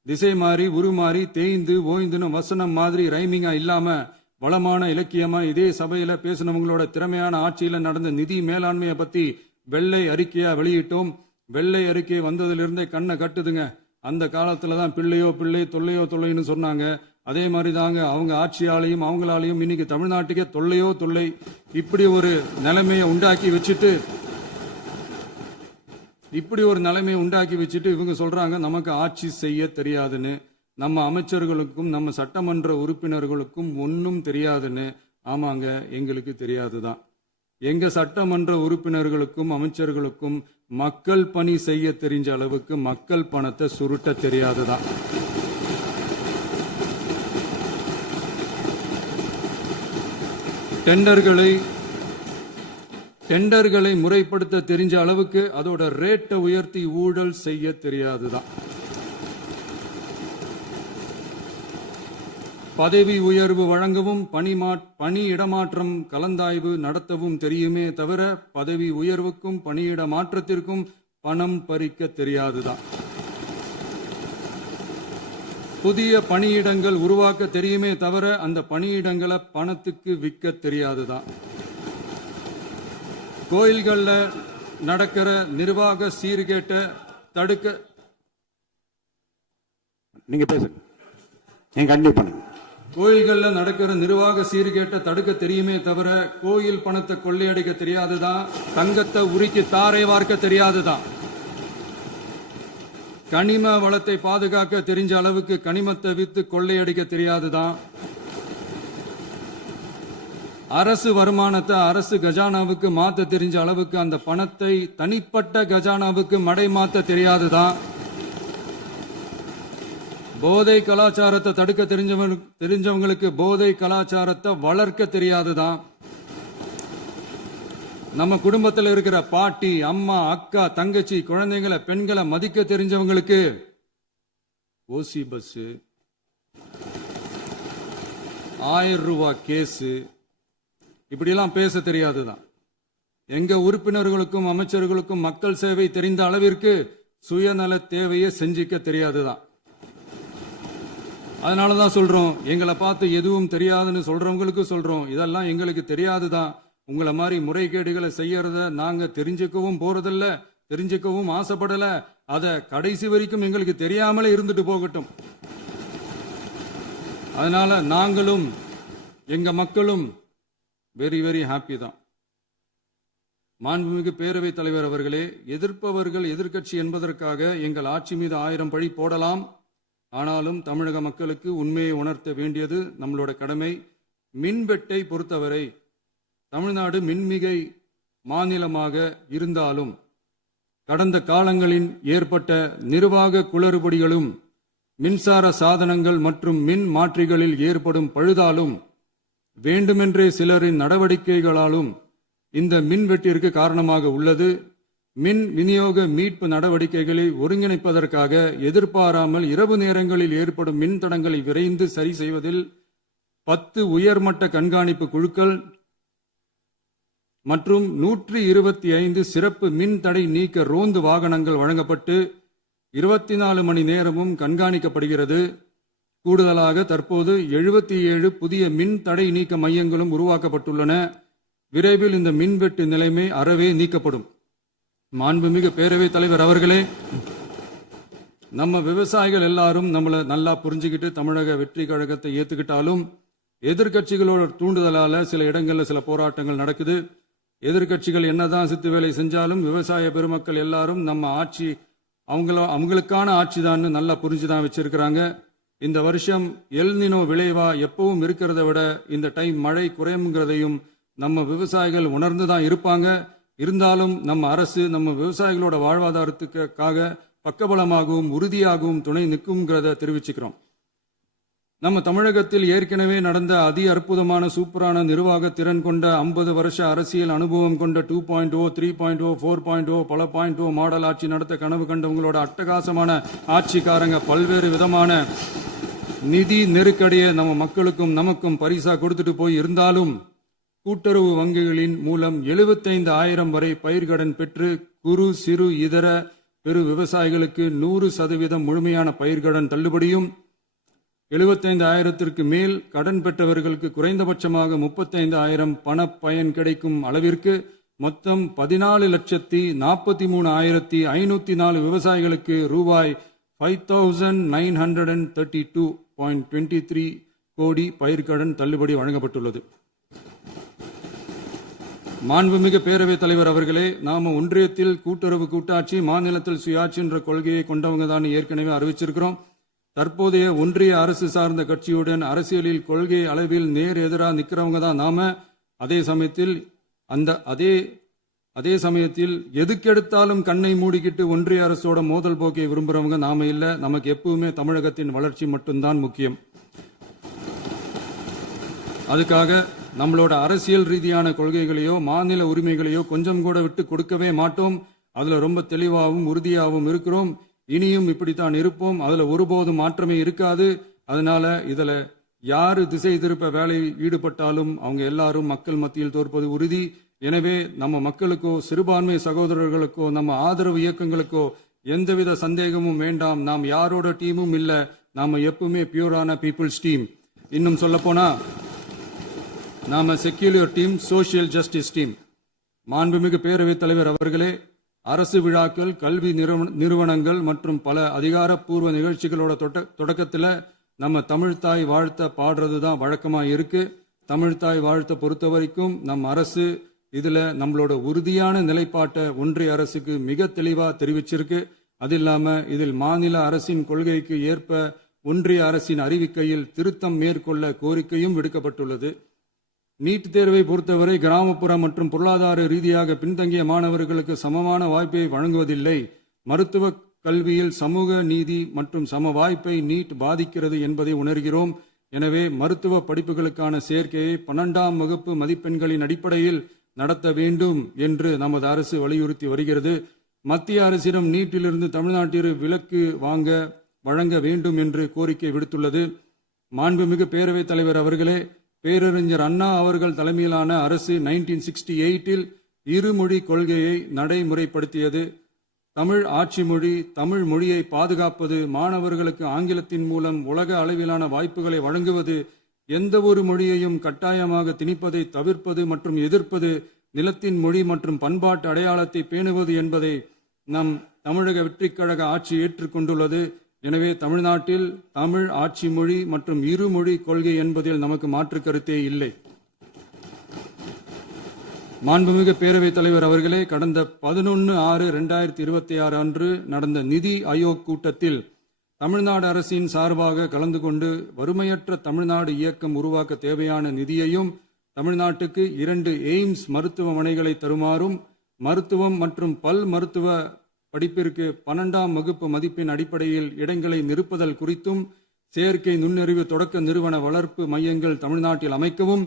திசை மாறி உருமாறி தேய்ந்து ஓய்ந்துன்னு வசனம் மாதிரி ரைமிங்கா இல்லாம வளமான இலக்கியமா இதே சபையில பேசினவங்களோட திறமையான ஆட்சியில நடந்த நிதி மேலாண்மையை பத்தி வெள்ளை அறிக்கையா வெளியிட்டோம். வெள்ளை அறிக்கை வந்ததிலிருந்தே கண்ணை கட்டுதுங்க. அந்த காலத்துல தான் பிள்ளையோ பிள்ளை, தொல்லையோ தொல்லைன்னு சொன்னாங்க. அதே மாதிரி தாங்க அவங்க ஆட்சியாலையும் அவங்களாலையும் இன்னைக்கு தமிழ்நாட்டுக்கே தொல்லையோ தொல்லை. இப்படி ஒரு நிலைமையை உண்டாக்கி வச்சுட்டு இவங்க சொல்றாங்க நமக்கு ஆட்சி செய்ய தெரியாதுன்னு. நம்ம அமைச்சர்களுக்கும் நம்ம சட்டமன்ற உறுப்பினர்களுக்கும் ஒன்னும் தெரியாதுன்னு. ஆமாங்க, எங்களுக்கு தெரியாதுதான். எங்க சட்டமன்ற உறுப்பினர்களுக்கும் அமைச்சர்களுக்கும் மக்கள் பணி செய்ய தெரிஞ்ச அளவுக்கு மக்கள் பணத்தை சுருட்ட தெரியாதுதான். டெண்டர்களை முறைப்படுத்த தெரிஞ்ச அளவுக்கு அதோட ரேட்டை உயர்த்தி ஊழல் செய்ய தெரியாதுதான். பதவி உயர்வு வழங்கவும் பணி இடமாற்றம் கலந்தாய்வு நடத்தவும் தெரியுமே தவிர பதவி உயர்வுக்கும் பணியிட மாற்றத்திற்கும் பணம் பறிக்க தெரியாதுதான். புதிய பணியிடங்கள் உருவாக்க தெரியுமே தவிர அந்த பணியிடங்களை பணத்துக்கு விற்க தெரியாதுதான். கோயில்கள்ல நடக்கிற நிர்வாக சீர்கேட்டை தடுக்க நீங்க பேசுங்க, நீங்க கண்டிப்பா பண்ணுங்க. கோயில்கள்ல நடக்கிற நிர்வாக சீர்கேட்டை தடுக்க தெரியுமே தவிர கோயில் பணத்தை கொள்ளையடிக்க தெரியாதுதான். தங்கத்தை உருக்கி தாரை வார்க்க தெரியாதுதான். கனிம வளத்தை பாதுகாக்க தெரிஞ்ச அளவுக்கு கனிமத்தை வித்து கொள்ளையடிக்க தெரியாதுதான். அரசு வருமானத்தை அரசு கஜானாவுக்கு மாத்த தெரிஞ்ச அளவுக்கு அந்த பணத்தை தனிப்பட்ட கஜானாவுக்கு மடை மாத்த தெரியாதுதான். போதை கலாச்சாரத்தை தடுக்க தெரிஞ்சவங்களுக்கு போதை கலாச்சாரத்தை வளர்க்க தெரியாதுதான். நம்ம குடும்பத்தில் இருக்கிற பாட்டி, அம்மா, அக்கா, தங்கச்சி, குழந்தைங்களை, பெண்களை மதிக்க தெரிஞ்சவங்களுக்கு ஓசி பஸ், 1000 ரூபாய் கேஸ், இப்படியெல்லாம் பேச தெரியாதுதான். எங்க உறுப்பினர்களுக்கும் அமைச்சர்களுக்கும் மக்கள் சேவை தெரிந்த அளவிற்கு சுயநல தேவையை செஞ்சிக்க தெரியாதுதான். அதனாலதான் சொல்றோம், எங்களை பார்த்து எதுவும் தெரியாதுன்னு சொல்றவங்களுக்கு சொல்றோம், இதெல்லாம் எங்களுக்கு தெரியாதுதான். உங்களை மாதிரி முறைகேடுகளை செய்யறத நாங்க தெரிஞ்சுக்கவும் போறதில்ல, தெரிஞ்சுக்கவும் ஆசைப்படல. அத கடைசி வரைக்கும் எங்களுக்கு தெரியாமலே இருந்துட்டு போகட்டும். அதனால நாங்களும் எங்க மக்களும் வெரி வெரி ஹாப்பி தான். மாண்புமிகு பேரவைத் தலைவர் அவர்களே, எதிர்ப்பவர்கள் எதிர்க்கட்சி என்பதற்காக எங்கள் ஆட்சி மீது 1000 பழி போடலாம். ஆனாலும் தமிழக மக்களுக்கு உண்மையை உணர்த்த வேண்டியது நம்மளோட கடமை. மின்வெட்டை பொறுத்தவரை தமிழ்நாடு மின்மிகை மாநிலமாக இருந்தாலும் கடந்த காலங்களில் ஏற்பட்ட நிர்வாக குளறுபடிகளும் மின்சார சாதனங்கள் மற்றும் மின் மாற்றிகளில் ஏற்படும் பழுதாலும் வேண்டுமென்றே சிலரின் நடவடிக்கைகளாலும் இந்த மின்வெட்டிற்கு காரணமாக உள்ளது. மின் விநியோக மீட்பு நடவடிக்கைகளை ஒருங்கிணைப்பதற்காக எதிர்பாராமல் இரவு நேரங்களில் ஏற்படும் மின் தடங்களை விரைந்து சரி செய்வதில் 10 உயர்மட்ட கண்காணிப்பு குழுக்கள் மற்றும் 125 சிறப்பு மின் தடை நீக்க ரோந்து வாகனங்கள் வழங்கப்பட்டு 24 மணி நேரமும் கண்காணிக்கப்படுகிறது. கூடுதலாக தற்போது 77 புதிய மின் தடை நீக்க மையங்களும் உருவாக்கப்பட்டுள்ளன. விரைவில் இந்த மின்வெட்டு நிலைமை அறவே நீக்கப்படும். மாண்புமிகு பேரவைத் தலைவர் அவர்களே, நம்ம விவசாயிகள் எல்லாரும் நம்மளை நல்லா புரிஞ்சுக்கிட்டு தமிழக வெற்றி கழகத்தை ஏத்துக்கிட்டாலும் எதிர்கட்சிகளோட தூண்டுதலால சில இடங்கள்ல சில போராட்டங்கள் நடக்குது. எதிர்கட்சிகள் என்னதான் சித்து வேலை செஞ்சாலும் விவசாய பெருமக்கள் எல்லாரும் நம்ம ஆட்சி அவங்களுக்கான ஆட்சி தான் நல்லா புரிஞ்சுதான் வச்சிருக்கிறாங்க. இந்த வருஷம் எல்னினோ விளைவா எப்பவும் இருக்கிறத விட இந்த டைம் மழை குறையுங்கிறதையும் நம்ம விவசாயிகள் உணர்ந்துதான் இருப்பாங்க. இருந்தாலும் நம்ம அரசு நம்ம விவசாயிகளோட வாழ்வாதாரத்துக்காக பக்கபலமாகவும் உறுதியாகவும் துணை நிற்கும்ங்கிறத தெரிவிச்சுக்கிறோம். நம்ம தமிழகத்தில் ஏற்கனவே நடந்த அதி அற்புதமான சூப்பரான நிர்வாக திறன் கொண்ட 50 வருஷ அரசியல் அனுபவம் கொண்ட 2.0, 3.0, 4.0 பல 0.0 மாடல் ஆட்சி நடத்த கனவு கண்டவங்களோட அட்டகாசமான ஆட்சிக்காரங்க பல்வேறு விதமான நிதி நெருக்கடியை நம்ம மக்களுக்கும் நமக்கும் பரிசா கொடுத்துட்டு போய் இருந்தாலும் கூட்டுறவு வங்கிகளின் மூலம் 75,000 வரை பயிர்கடன் பெற்று குறு சிறு இதர பெரு விவசாயிகளுக்கு 100% முழுமையான பயிர்கடன் தள்ளுபடியும் 75,000க்கு மேல் கடன் பெற்றவர்களுக்கு குறைந்தபட்சமாக 35,000 பண பயன் கிடைக்கும் அளவிற்கு மொத்தம் 14,43,504 விவசாயிகளுக்கு ரூபாய் 5,932.23 கோடி பயிர்கடன் தள்ளுபடி வழங்கப்பட்டுள்ளது. மாண்புமிகு பேரவைத் தலைவர் அவர்களே, நாம ஒன்றியத்தில் கூட்டுறவு கூட்டாட்சி, மாநிலத்தில் சுயாட்சி என்ற கொள்கையை கொண்டவங்க தான் ஏற்கனவே அறிவிச்சிருக்கிறோம். தற்போதைய ஒன்றிய அரசு சார்ந்த கட்சியுடன் அரசியலில் கொள்கை அளவில் நேர் எதிராக நிக்கிறவங்க தான் நாம. அதே சமயத்தில் எதுக்கெடுத்தாலும் கண்ணை மூடிக்கிட்டு ஒன்றிய அரசோட மோதல் போக்கை விரும்புறவங்க நாம இல்ல. நமக்கு எப்பவுமே தமிழகத்தின் வளர்ச்சி மட்டும்தான் முக்கியம். அதுக்காக நம்மளோட அரசியல் ரீதியான கொள்கைகளையோ மாநில உரிமைகளையோ கொஞ்சம் கூட விட்டு கொடுக்கவே மாட்டோம். அதுல ரொம்ப தெளிவாகவும் உறுதியாகவும் இருக்கிறோம். இனியும் இப்படித்தான் இருப்போம். அதுல ஒருபோதும் மாற்றமே இருக்காது. அதனால இதுல யாரு திசை திருப்ப வேலையில் ஈடுபட்டாலும் அவங்க எல்லாரும் மக்கள் மத்தியில் தோற்பது உறுதி. எனவே நம்ம மக்களுக்கோ சிறுபான்மை சகோதரர்களுக்கோ நம்ம ஆதரவு இயக்கங்களுக்கோ எந்தவித சந்தேகமும் வேண்டாம். நாம் யாரோட டீமும் இல்ல. நாம எப்பவுமே பியூரான பீப்புள்ஸ் டீம். இன்னும் சொல்ல போனா நாம secular team, social justice team. மாண்புமிகு பேரவைத் தலைவர் அவர்களே, அரசு விழாக்கள், கல்வி நிறுவனங்கள் மற்றும் பல அதிகாரப்பூர்வ நிகழ்ச்சிகளோட தொடக்கத்துல நம்ம தமிழ்தாய் வாழ்த்த பாடுறதுதான் வழக்கமா இருக்கு. தமிழ்தாய் வாழ்த்த பொறுத்த வரைக்கும் நம் அரசு இதுல நம்மளோட உறுதியான நிலைப்பாட்டை ஒன்றிய அரசுக்கு மிக தெளிவா தெரிவிச்சிருக்கு. அது இல்லாம இதில் மாநில அரசின் கொள்கைக்கு ஏற்ப ஒன்றிய அரசின் அறிவிக்கையில் திருத்தம் மேற்கொள்ள கோரிக்கையும் விடுக்கப்பட்டுள்ளது. நீட் தேர்வை பொறுத்தவரை கிராமப்புற மற்றும் பொருளாதார ரீதியாக பின்தங்கிய மாணவர்களுக்கு சமமான வாய்ப்பை வழங்குவதில்லை. மருத்துவ கல்வியில் சமூக நீதி மற்றும் சம வாய்ப்பை நீட் பாதிக்கிறது என்பதை உணர்கிறோம். எனவே மருத்துவ படிப்புகளுக்கான சேர்க்கையை 12ஆம் வகுப்பு மதிப்பெண்களின் அடிப்படையில் நடத்த வேண்டும் என்று நமது அரசு வலியுறுத்தி வருகிறது. மத்திய அரசிடம் நீட்டிலிருந்து தமிழ்நாட்டிற்கு விலக்கு வழங்க வேண்டும் என்று கோரிக்கை விடுத்துள்ளது. மாண்புமிகு பேரவைத் தலைவர் அவர்களே, பேரறிஞர் அண்ணா அவர்கள் தலைமையிலான அரசு 1968இல் இருமொழி கொள்கையை நடைமுறைப்படுத்தியது. தமிழ் ஆட்சி மொழி, தமிழ் மொழியை பாதுகாப்பது, மாணவர்களுக்கு ஆங்கிலத்தின் மூலம் உலக அளவிலான வாய்ப்புகளை வழங்குவது, எந்த ஒரு மொழியையும் கட்டாயமாக திணிப்பதை தவிர்ப்பது மற்றும் எதிர்ப்பது, நிலத்தின் மொழி மற்றும் பண்பாட்டு அடையாளத்தை பேணுவது என்பதை நம் தமிழக வெற்றிக் கழக ஆட்சி ஏற்றுக்கொண்டுள்ளது. எனவே தமிழ்நாட்டில் தமிழ் ஆட்சி மொழி மற்றும் இருமொழி கொள்கை என்பதில் நமக்கு மாற்று கருத்தே இல்லை. மாண்புமிகு பேரவைத் தலைவர் அவர்களே, கடந்த 11/6/2026 அன்று நடந்த நிதி ஆயோக் கூட்டத்தில் தமிழ்நாடு அரசின் சார்பாக கலந்து கொண்டு வறுமையற்ற தமிழ்நாடு இயக்கம் உருவாக்க தேவையான நிதியையும், தமிழ்நாட்டுக்கு 2 எய்ம்ஸ் மருத்துவமனைகளை தருமாறும், மருத்துவம் மற்றும் பல் மருத்துவ படிப்பிற்கு 12ஆம் வகுப்பு மதிப்பின் அடிப்படையில் இடங்களை நிரப்புதல் குறித்தும், செயற்கை நுண்ணறிவு தொடக்க நிறுவன வளர்ப்பு மையங்கள் தமிழ்நாட்டில் அமைக்கவும்,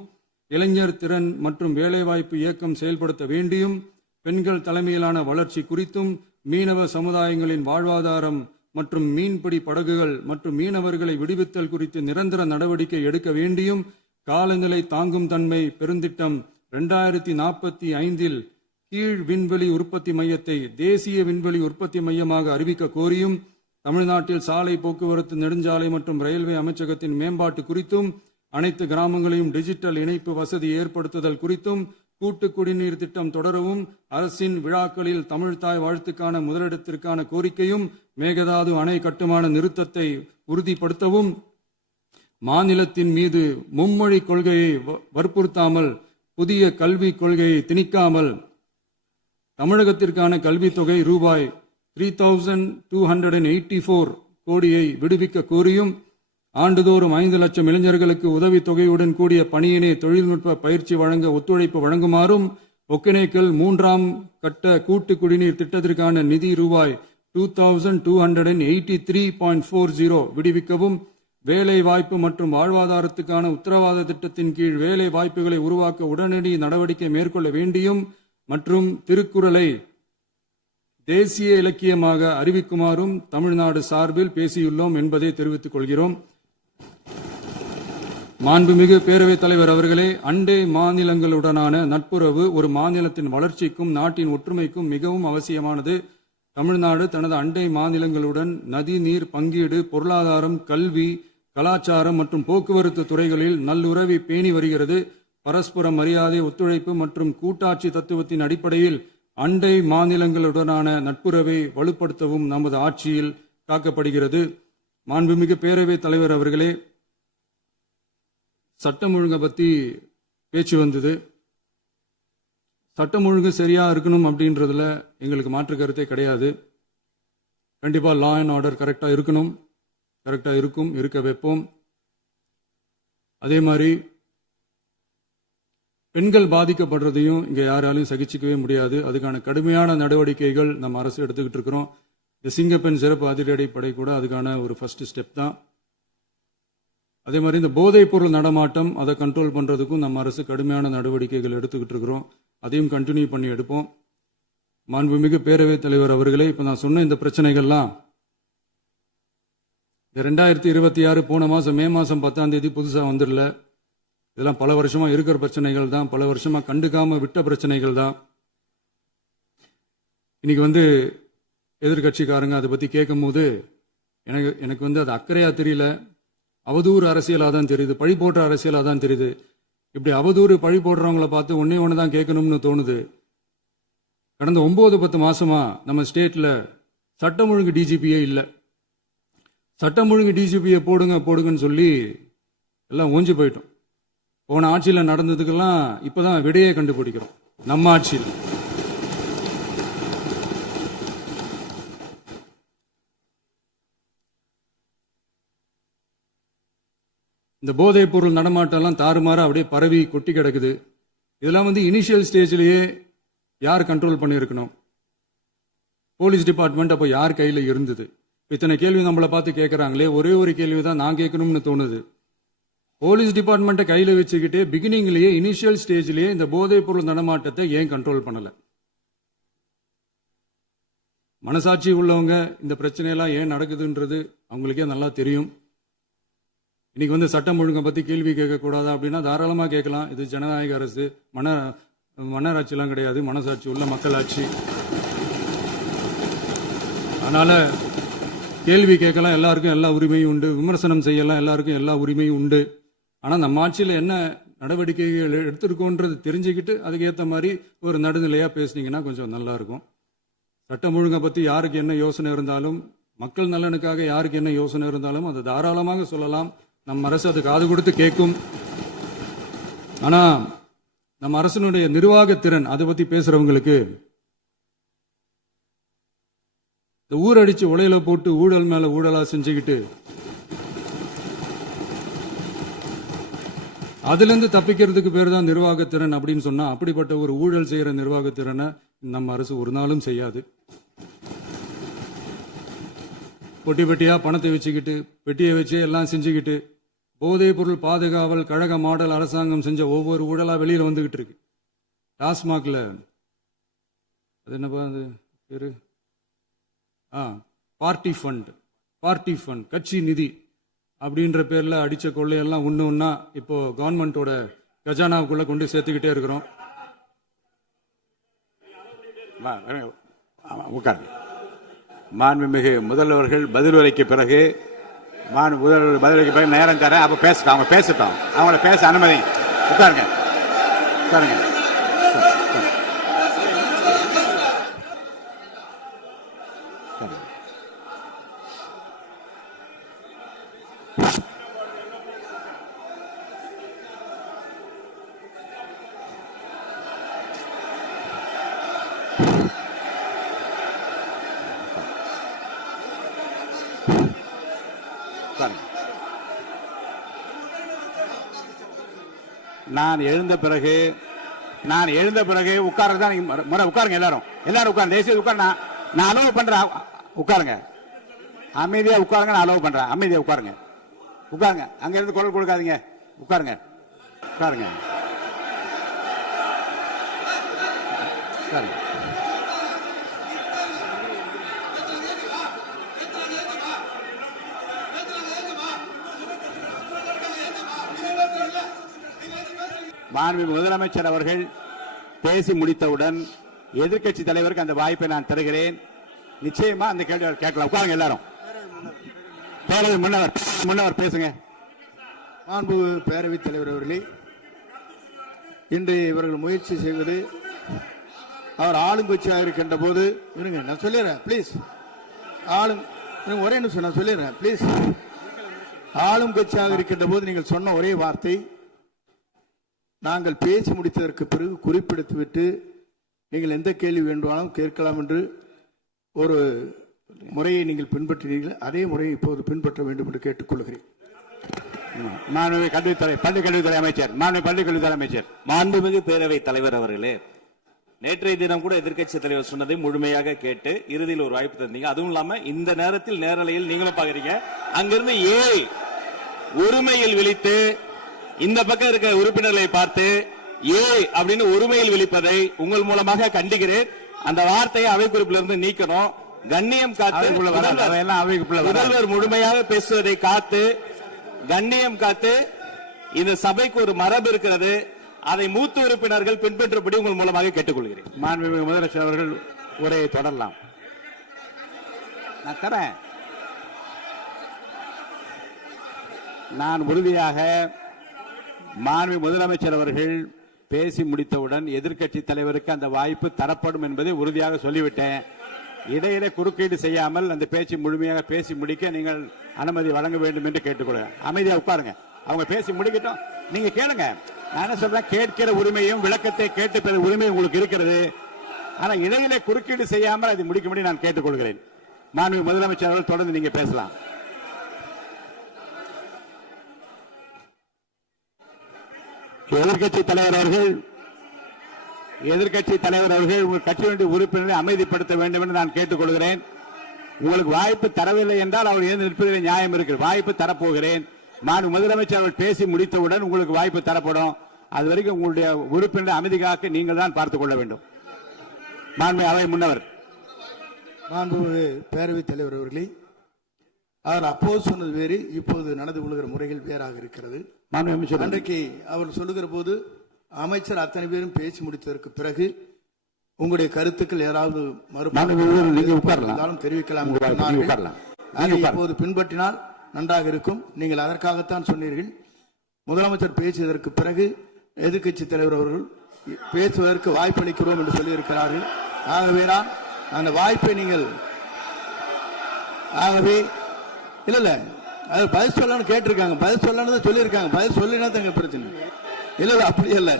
இளைஞர் திறன் மற்றும் வேலைவாய்ப்பு இயக்கம் செயல்படுத்த வேண்டியும், பெண்கள் தலைமையிலான வளர்ச்சி குறித்தும், மீனவ சமுதாயங்களின் வாழ்வாதாரம் மற்றும் மீன்பிடி படகுகள் மற்றும் மீனவர்களை விடுவித்தல் குறித்து நிரந்தர நடவடிக்கை எடுக்க வேண்டியும், காலநிலை தாங்கும் தன்மை பெருந்திட்டம் 2045 கீழ் விண்வெளி உற்பத்தி மையத்தை தேசிய விண்வெளி உற்பத்தி மையமாக அறிவிக்க கோரியும், தமிழ்நாட்டில் சாலை போக்குவரத்து, நெடுஞ்சாலை மற்றும் ரயில்வே அமைச்சகத்தின் மேம்பாட்டு குறித்தும், அனைத்து கிராமங்களையும் டிஜிட்டல் இணைப்பு வசதி ஏற்படுத்துதல் குறித்தும், கூட்டு குடிநீர் திட்டம் தொடரவும், அரசின் விழாக்களில் தமிழ்தாய் வாழ்த்துக்கான முதலிடத்திற்கான கோரிக்கையும், மேகதாது அணை கட்டுமான நிறுத்தத்தை உறுதிப்படுத்தவும், மாநிலத்தின் மீது மும்மொழி கொள்கையை வற்புறுத்தாமல் புதிய கல்விக் கொள்கையை திணிக்காமல் தமிழகத்திற்கான கல்வித் தொகை ரூபாய் 3284 கோடியை விடுவிக்க கோரியும், ஆண்டுதோறும் 5 லட்சம் இளைஞர்களுக்கு உதவித் தொகையுடன் கூடிய பணியினை தொழில்நுட்ப பயிற்சி வழங்க ஒத்துழைப்பு வழங்குமாறும், ஒகேனக்கல் 3ஆம் கட்ட கூட்டு குடிநீர் திட்டத்திற்கான நிதி ரூபாய் 2283.40 விடுவிக்கவும், வேலை வாய்ப்பு மற்றும் வாழ்வாதாரத்துக்கான உத்தரவாத திட்டத்தின் கீழ் வேலை வாய்ப்புகளை உருவாக்க உடனடி நடவடிக்கை மேற்கொள்ள வேண்டியும் மற்றும் திருக்குறளை தேசிய இலக்கியமாக அறிவிக்குமாறும் தமிழ்நாடு சார்பில் பேசியுள்ளோம் என்பதை தெரிவித்துக் கொள்கிறோம். மாண்புமிகு பேரவைத் தலைவர் அவர்களே, அண்டை மாநிலங்களுடனான நட்புறவு ஒரு மாநிலத்தின் வளர்ச்சிக்கும் நாட்டின் ஒற்றுமைக்கும் மிகவும் அவசியமானது. தமிழ்நாடு தனது அண்டை மாநிலங்களுடன் நதி நீர் பங்கீடு, பொருளாதாரம், கல்வி, கலாச்சாரம் மற்றும் போக்குவரத்து துறைகளில் நல்லுறவை பேணி வருகிறது. பரஸ்பர மரியாதை, ஒத்துழைப்பு மற்றும் கூட்டாட்சி தத்துவத்தின் அடிப்படையில் அண்டை மாநிலங்களுடனான நட்புறவை வலுப்படுத்தவும் நமது ஆட்சியில் காக்கப்படுகிறது. மாண்புமிகு பேரவைத் தலைவர் அவர்களே, சட்டம் ஒழுங்கை பத்தி பேச்சு வந்தது. சட்டம் ஒழுங்கு சரியா இருக்கணும் அப்படின்றதுல எங்களுக்கு மாற்று கருத்தே கிடையாது. கண்டிப்பா லா அண்ட் ஆர்டர் கரெக்டா இருக்கணும், கரெக்டா இருக்கும், இருக்க வைப்போம். அதே மாதிரி பெண்கள் பாதிக்கப்படுறதையும் இங்க யாராலையும் சகிச்சுக்கவே முடியாது. அதுக்கான கடுமையான நடவடிக்கைகள் நம்ம அரசு எடுத்துக்கிட்டு இருக்கிறோம். இந்த சிங்கப்பெண் சிறப்பு அதிரடி படை கூட அதுக்கான ஒரு ஃபர்ஸ்ட் ஸ்டெப் தான். அதே மாதிரி இந்த போதைப் பொருள் நடமாட்டம், அதை கண்ட்ரோல் பண்றதுக்கும் நம்ம அரசு கடுமையான நடவடிக்கைகள் எடுத்துக்கிட்டு இருக்கிறோம். அதையும் கண்டினியூ பண்ணி எடுப்போம். மாண்புமிகு பேரவைத் தலைவர் அவர்களே, இப்ப நான் சொன்ன இந்த பிரச்சனைகள்லாம் 2026 போன மாசம் மே மாசம் 10ஆம் தேதி புதுசா வந்துடல. இதெல்லாம் பல வருஷமா இருக்கிற பிரச்சனைகள் தான், பல வருஷமா கண்டுக்காம விட்ட பிரச்சனைகள் தான். இன்னைக்கு எதிர்கட்சிக்காரங்க அதை பத்தி கேட்கும் போது எனக்கு அது அக்கறையா தெரியல, அவதூறு அரசியலா தான் தெரியுது, பழி போடுற அரசியலா தான் தெரியுது. இப்படி அவதூறு பழி போடுறவங்களை பார்த்து ஒன்னே ஒன்று தான் கேட்கணும்னு தோணுது. கடந்த 9-10 மாசமா நம்ம ஸ்டேட்ல சட்டம் ஒழுங்கு டிஜிபியே இல்லை. சட்டம் ஒழுங்கு டிஜிபியை போடுங்கன்னு சொல்லி எல்லாம் ஓஞ்சி போயிட்டோம். போன ஆட்சியில் நடந்ததுக்கெல்லாம் இப்பதான் விடையே கண்டுபிடிக்கிறோம் நம்ம ஆட்சியில். இந்த போதைப் பொருள் நடமாட்டம்லாம் தாறுமாற அப்படியே பரவி கொட்டி கிடக்குது. இதெல்லாம் இனிஷியல் ஸ்டேஜ்லயே யார் கண்ட்ரோல் பண்ணியிருக்கணும்? போலீஸ் டிபார்ட்மெண்ட் அப்போ யார் கையில் இருந்தது? இத்தனை கேள்வி நம்மளை பார்த்து கேட்கறாங்களே, ஒரே ஒரு கேள்வி தான் நான் கேட்கணும்னு தோணுது. போலீஸ் டிபார்ட்மெண்ட்டை கையில் வச்சுக்கிட்டே பிகினிங்லேயே இனிஷியல் ஸ்டேஜ்லேயே இந்த போதைப் பொருள் நடமாட்டத்தை ஏன் கண்ட்ரோல் பண்ணல? மனசாட்சி உள்ளவங்க இந்த பிரச்சனையெல்லாம் ஏன் நடக்குதுன்றது அவங்களுக்கே நல்லா தெரியும். இன்னைக்கு சட்டம் ஒழுங்கை பத்தி கேள்வி கேட்கக்கூடாதா அப்படின்னா தாராளமா கேட்கலாம். இது ஜனநாயக அரசு, மன்னராட்சியெல்லாம் கிடையாது, மனசாட்சி உள்ள மக்களாட்சி. அதனால கேள்வி கேட்கலாம், எல்லாருக்கும் எல்லா உரிமையும் உண்டு. விமர்சனம் செய்யலாம், எல்லாருக்கும் எல்லா உரிமையும் உண்டு. ஆனா நம்ம ஆட்சியில் என்ன நடவடிக்கைகள் எடுத்திருக்கோன்றது தெரிஞ்சுக்கிட்டு அதுக்கேற்ற மாதிரி ஒரு நடுநிலையா பேசுனீங்கன்னா கொஞ்சம் நல்லா இருக்கும். சட்டம் ஒழுங்கை பத்தி யாருக்கு என்ன யோசனை இருந்தாலும், மக்கள் நலனுக்காக யாருக்கு என்ன யோசனை இருந்தாலும் அதை தாராளமாக சொல்லலாம். நம்ம அரசு அது காது கொடுத்து கேட்கும். ஆனா நம்ம அரசனுடைய நிர்வாகத்திறன் அதை பத்தி பேசுறவங்களுக்கு இந்த ஊரடிச்சு உலையில போட்டு ஊழல் மேல ஊழலா செஞ்சுக்கிட்டு அதுல இருந்து தப்பிக்கிறதுக்கு பேர் தான் நிர்வாகத்திறன் அப்படின்னு சொன்னா, அப்படிப்பட்ட ஒரு ஊழல் செய்யற நிர்வாகத்திறனை நம்ம அரசு ஒரு நாளும் செய்யாது. பொட்டி பெட்டியா பணத்தை வச்சுக்கிட்டு, பெட்டியை வச்சு எல்லாம் செஞ்சுக்கிட்டு, போதைப் பொருள் பாதுகாவல் கழக மாடல் அரசாங்கம் செஞ்ச ஒவ்வொரு ஊழலா வெளியில வந்துகிட்டு இருக்கு. டாஸ்மாக்ல அது என்னப்பா அது பேரு பார்ட்டி ஃபண்ட் கட்சி நிதி அப்படின்ற பேர்ல அடிச்ச கொள்ளையெல்லாம் ஒண்ணா இப்போ கவர்மெண்டோட கஜானாவுக்குள்ள கொண்டு சேர்த்துக்கிட்டே இருக்கிறோம். உட்காருங்க. மாண்புமிகு முதல்வர்கள் பதிலுரைக்கு பிறகு முதல்வர் பதிலுரைக்கு பிறகு நேரம் தர அப்ப பேசட்டும், அவங்க பேசட்டும், அவங்கள பேச அனுமதி. உட்காருங்க உட்காருங்க. நான் எழுந்த பிறகு உட்கார்றதுதான் முறை. உட்காருங்க, எல்லாரும் உட்காருங்க. தேசிய உட்கார். நான் அலோவ் பண்றேன். உட்காருங்க, அமைதியா உட்காருங்க. நான் அலோவ் பண்றேன். அமைதியா உட்காருங்க. அங்க இருந்து குரல் கொடுக்காதீங்க. உட்காருங்க. மாண்புமிகு முதலமைச்சர் அவர்கள் பேசி முடித்தவுடன் எதிர்க்கட்சி தலைவருக்கு அந்த வாய்ப்பை நான் தருகிறேன். நிச்சயமா அந்த கேள்வி கேட்கலாம். உட்காருங்க எல்லாரும். முன்னவர் பேசுங்க. மாண்பு பேரவைத் தலைவர் அவர்களே, இன்று இவர்கள் முயற்சி செய்வது அவர் ஆளுங்கட்சியாக இருக்கின்ற போது நான் சொல்லிடுறேன் பிளீஸ். ஒரே நிமிஷம் நான் சொல்லிடுறேன் பிளீஸ். ஆளும் கட்சியாக இருக்கின்ற போது நீங்கள் சொன்ன ஒரே வார்த்தை, நாங்கள் பேசி முடித்ததற்கு பிறகு குறிப்பிடுத்துவிட்டு நீங்கள் எந்த கேள்வி வேண்டுமானாலும் கேட்கலாம் என்று ஒரு முறையை நீங்கள் பின்பற்றினீர்கள். அதே முறையை இப்போது பின்பற்ற வேண்டும் என்று கேட்டுக்கொள்கிறேன். பள்ளிக்கல்வித்துறை அமைச்சர். மாண்புமிகு பேரவைத் தலைவர் அவர்களே, நேற்றைய தினம் கூட எதிர்க்கட்சி தலைவர் சொன்னதை முழுமையாக கேட்டு இறுதியில் ஒரு வாய்ப்பு தந்தீங்க. அதுவும் இல்லாம இந்த நேரத்தில் நேரலையில் நீங்களும் பாக்குறீங்க. அங்கிருந்து ஒருமையில் விழித்து இந்த பக்கம் இருக்க உறுப்பினர்களை பார்த்து அப்படின்னு ஒருமையில் விழிப்பதை உங்கள் மூலமாக கண்டிக்கிறேன். அந்த வார்த்தையை அவை குறிப்பிலிருந்து நீக்கணும். கண்ணியம் காத்து முதல்வர் முழுமையாக பேசுவதை காத்து கண்ணியம் காத்து இந்த சபைக்கு ஒரு மரபு இருக்கிறது. அதை மூத்த உறுப்பினர்கள் பின்பற்றபடி உங்கள் மூலமாக கேட்டுக்கொள்கிறேன். மாண்புமிகு முதலமைச்சர் அவர்கள் உரையை தொடரலாம். நான் தரேன். நான் உறுதியாக மாண்புமிகு முதலமைச்சர் அவர்கள் பேசி முடித்தவுடன் எதிர்க்கட்சி தலைவருக்கு அந்த வாய்ப்பு தரப்படும் என்பதை உறுதியாக சொல்லிவிட்டேன். இடையில குறுக்கீடு செய்யாமல் அந்த பேச்சு முழுமையாக பேசி முடிக்க நீங்கள் அனுமதி வழங்க வேண்டும் என்று கேட்டுக்கொள்கிறேன். அமைதியா உட்காருங்க. அவங்க பேசி முடிக்கட்டும், நீங்க கேளுங்க. நான் என்ன சொல்றேன், கேட்கிற உரிமையும் விளக்கத்தை கேட்டு பெற உரிமையும் உங்களுக்கு இருக்கிறது. ஆனா இடையில குறுக்கீடு செய்யாமல் அதை முடிக்கும்படி நான் கேட்டுக்கொள்கிறேன். மாண்புமிகு முதலமைச்சர் அவர்கள் தொடர்ந்து நீங்க பேசலாம். எதிர்க்கட்சி தலைவர் அவர்கள் உங்கள் கட்சியினுடைய உறுப்பினரை அமைதிப்படுத்த வேண்டும் என்று நான் கேட்டுக்கொள்கிறேன். உங்களுக்கு வாய்ப்பு தரவில்லை என்றால் அவர் எழுந்து நிற்பதில் நியாயம் இருக்கிறது. வாய்ப்பு தரப்போகிறேன். மாண்புமிகு முதலமைச்சர் அவர்கள் பேசி முடித்தவுடன் உங்களுக்கு வாய்ப்பு தரப்படும். அது வரைக்கும் உங்களுடைய உறுப்பினரை அமைதி காக்க நீங்கள் தான் பார்த்துக் கொள்ள வேண்டும். மாண்புமிகு அவை முன்னவர். மாண்புமிகு பேரவைத் தலைவர் அவர்களே, அவர் அப்போது சொன்னது வேறு, இப்போது நடந்து கொள்கிற முறைகள் வேறாக இருக்கிறது. அன்றைக்கு அவர் சொல்லுகிற போது அமைச்சர் அத்தனை பேரும் பேசி முடித்ததற்கு பிறகு உங்களுடைய கருத்துக்கள் ஏதாவது தெரிவிக்கலாம். இப்போது பின்பற்றினால் நன்றாக இருக்கும். நீங்கள் அதற்காகத்தான் சொன்னீர்கள். முதலமைச்சர் பேசியதற்கு பிறகு எதிர்க்கட்சி தலைவர் அவர்கள் பேசுவதற்கு வாய்ப்பளிக்கிறோம் என்று சொல்லியிருக்கிறார்கள். ஆகவே தான் அந்த வாய்ப்பை நீங்கள் இல்ல அது பதில் சொல்லணும்னு கேட்டிருக்காங்க. பதில் சொல்லணும் சொல்லியிருக்காங்க. பதில் சொல்லினா தான் எங்க பிரச்சனை. இல்ல அப்படி இல்ல.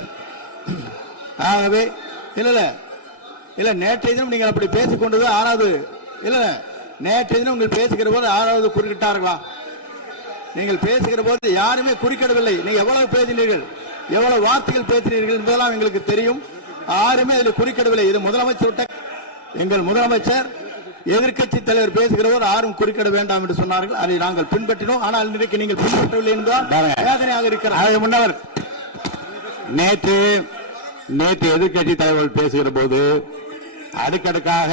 ஆகவே இல்ல நேற்றைய தினம் நீங்கள் அப்படி பேசிக்கொண்டது ஆறாவது இல்ல. நேற்றைய தினம் உங்கள் பேசுகிற போது ஆறாவது குறுக்கிட்டார்களா? நீங்கள் பேசுகிற போது யாருமே குறுக்கிடவில்லை. நீங்க எவ்வளவு பேசினீர்கள், எவ்வளவு வார்த்தைகள் பேசினீர்கள் என்பதெல்லாம் எங்களுக்கு தெரியும். யாருமே அதில் குறுக்கிடவில்லை. இது முதலமைச்சர், எங்கள் முதலமைச்சர் எதிர்க்கட்சி தலைவர் பேசுகிறவர் யாரும் குறுக்கிட வேண்டாம் என்று சொன்னார்கள். அதை நாங்கள் பின்பற்றினோம். ஆனால் இன்றைக்கு நீங்கள் பின்பற்றவில்லை என்றால் வேதனையாக இருக்கிறார். முன்னவர் நேற்று எதிர்க்கட்சி தலைவர் பேசுகிற போது அடுக்கடுக்காக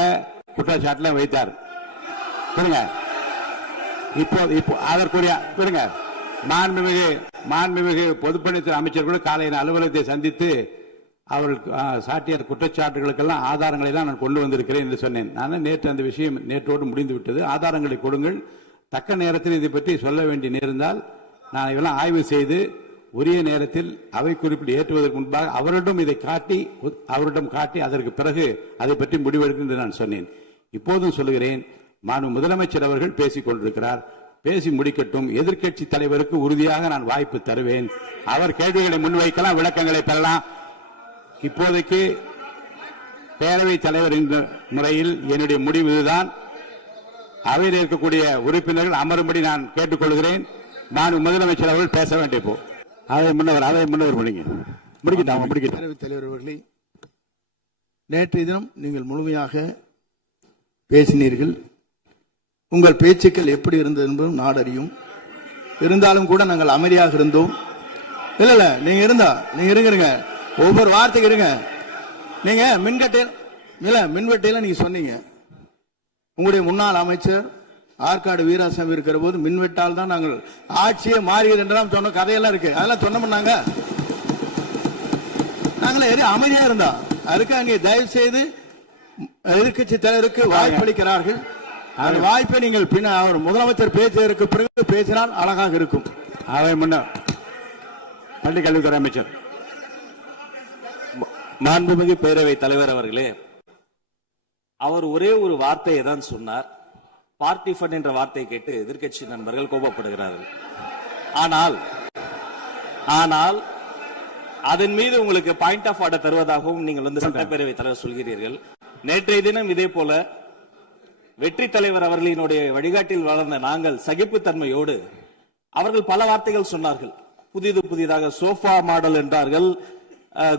குற்றச்சாட்டுல வைத்தார். இப்போ அதற்குரிய மாண்புமிகு பொதுப்பணித்துறை அமைச்சர்கள் காலையில் அலுவலகத்தை சந்தித்து அவர்கள் சாட்டிய குற்றச்சாட்டுகளுக்கெல்லாம் ஆதாரங்களை எல்லாம் நான் கொண்டு வந்திருக்கிறேன் என்று சொன்னேன். நான் நேற்று அந்த விஷயம் நேற்றோடு முடிந்து விட்டது. ஆதாரங்களை கொடுங்கள், தக்க நேரத்தில் இதை பற்றி சொல்ல வேண்டி நேர்ந்தால் நான் இதெல்லாம் ஆய்வு செய்து உரிய நேரத்தில் அவை குறிப்பில் ஏற்றுவதற்கு முன்பாக அவரிடம் காட்டி அதற்கு பிறகு அதை பற்றி முடிவெடுக்கும் என்று நான் சொன்னேன். இப்போதும் சொல்லுகிறேன், மாண்பு முதலமைச்சர் அவர்கள் பேசிக் கொண்டிருக்கிறார், பேசி முடிக்கட்டும். எதிர்க்கட்சி தலைவருக்கு உறுதியாக நான் வாய்ப்பு தருவேன். அவர் கேள்விகளை முன்வைக்கலாம், விளக்கங்களை பெறலாம். இப்போதைக்கு பேரவைத் தலைவர் என்ற முறையில் என்னுடைய முடிவு இதுதான். அவையில் இருக்கக்கூடிய உறுப்பினர்கள் அமரும்படி நான் கேட்டுக்கொள்கிறேன். நான் முதலமைச்சர் அவர்கள் பேச வேண்டிய போ அதை முன்னவர் முடிக்கிட்டாங்க. பேரவைத் தலைவர் அவர்களே, நேற்றைய தினம் நீங்கள் முழுமையாக பேசினீர்கள். உங்கள் பேச்சுக்கள் எப்படி இருந்தது என்பதும் நாடறியும். இருந்தாலும் கூட நாங்கள் அமைதியாக இருந்தோம். இல்ல நீங்க இருங்க, ஒவ்வொரு வார்த்தைக்கு இருங்க. நீங்க மின்வெட்டையில நீங்க சொன்னீங்க, உங்களுடைய முன்னாள் அமைச்சர் ஆற்காடு வீராசாமி இருக்கிற போது மின்வெட்டால் தான் நாங்கள் ஆட்சியே மாறியது என்றெல்லாம் சொன்ன கதையெல்லாம் இருக்கு. அதெல்லாம் சொன்னோம்னாங்க, நாங்களே அமைதியா இருந்தா. அதுக்கு அங்கே தயவு செய்து எதிர்கட்சி தலைவருக்கு வாய்ப்பளிக்கிறார்கள். அந்த வாய்ப்பை நீங்கள் அவர் முதலமைச்சர் பேசுவதற்கு பிறகு பேசினால் அழகாக இருக்கும். அவை முன்னர் பள்ளி கல்வித்துறை அமைச்சர் மாண்புமிகு பேரவைத் தலைவர் அவர்களே, அவர் ஒரே ஒரு வார்த்தையை தான் சொன்னார். பார்ட்டி ஃபண்ட் என்ற வார்த்தையை கேட்டு எதிர்க்கட்சி நண்பர்கள் கோபப்படுகிறார்கள். ஆனால் அதன் மீது உங்களுக்கு பாயிண்ட் ஆஃப் ஆர்டர் தருவதாகவும் நீங்கள் சட்டப்பேரவைத் தலைவர் சொல்கிறீர்கள். நேற்றைய தினம் இதே போல வெற்றி தலைவர் அவர்களினுடைய வழிகாட்டில் வளர்ந்த நாங்கள் சகிப்புத்தன்மையோடு அவர்கள் பல வார்த்தைகள் சொன்னார்கள். புதிதாக சோஃபா மாடல் என்றார்கள்,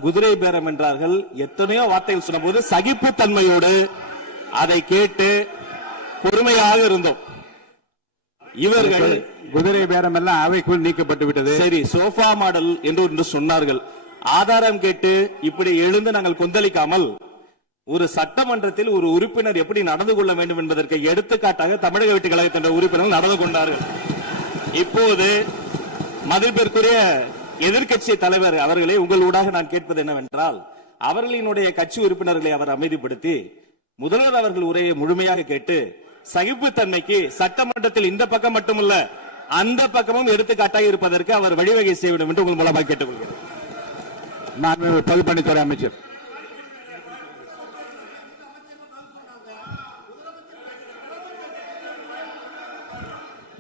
குதிரை பேரம் என்றார்கள், எத்தனையோ வார்த்தைகள் சொன்ன போது சகிப்புத்தன்மையோடு அதை கேட்டு பொறுமையாக இருந்தோம். இவர்கள் குதிரை பேரம் எல்லாம் அவைக்குள் நீக்கப்பட்டு விட்டது. சரி, சோஃபா மாடல் என்று சொன்னார்கள். ஆதாரம் கேட்டு இப்படி எழுந்து நாங்கள் கொந்தளிக்காமல் ஒரு சட்டமன்றத்தில் ஒரு உறுப்பினர் எப்படி நடந்து கொள்ள வேண்டும் என்பதற்கு எடுத்துக்காட்டாக தமிழக வெற்றி கழகத்தின் உறுப்பினர்கள் நடந்து கொண்டார்கள். இப்போது மதிப்பிற்குரிய எதிர்க்கட்சி தலைவர் அவர்களே, உங்கள் ஊடாக நான் கேட்பது என்னவென்றால், அவர்களினுடைய கட்சி உறுப்பினர்களை அவர் அமைதிப்படுத்தி முதல்வர் அவர்கள் உரையை முழுமையாக கேட்டு சகிப்புத்தன்மைக்கு சட்டமன்றத்தில் இந்த பக்கம் மட்டுமல்ல அந்த பக்கமும் எடுத்துக்காட்டாக இருப்பதற்கு அவர் வழிவகை செய்ய வேண்டும் என்று உங்கள் மூலமாக கேட்டுக்கொள்கிறேன். பொதுப்பணித்துறை அமைச்சர்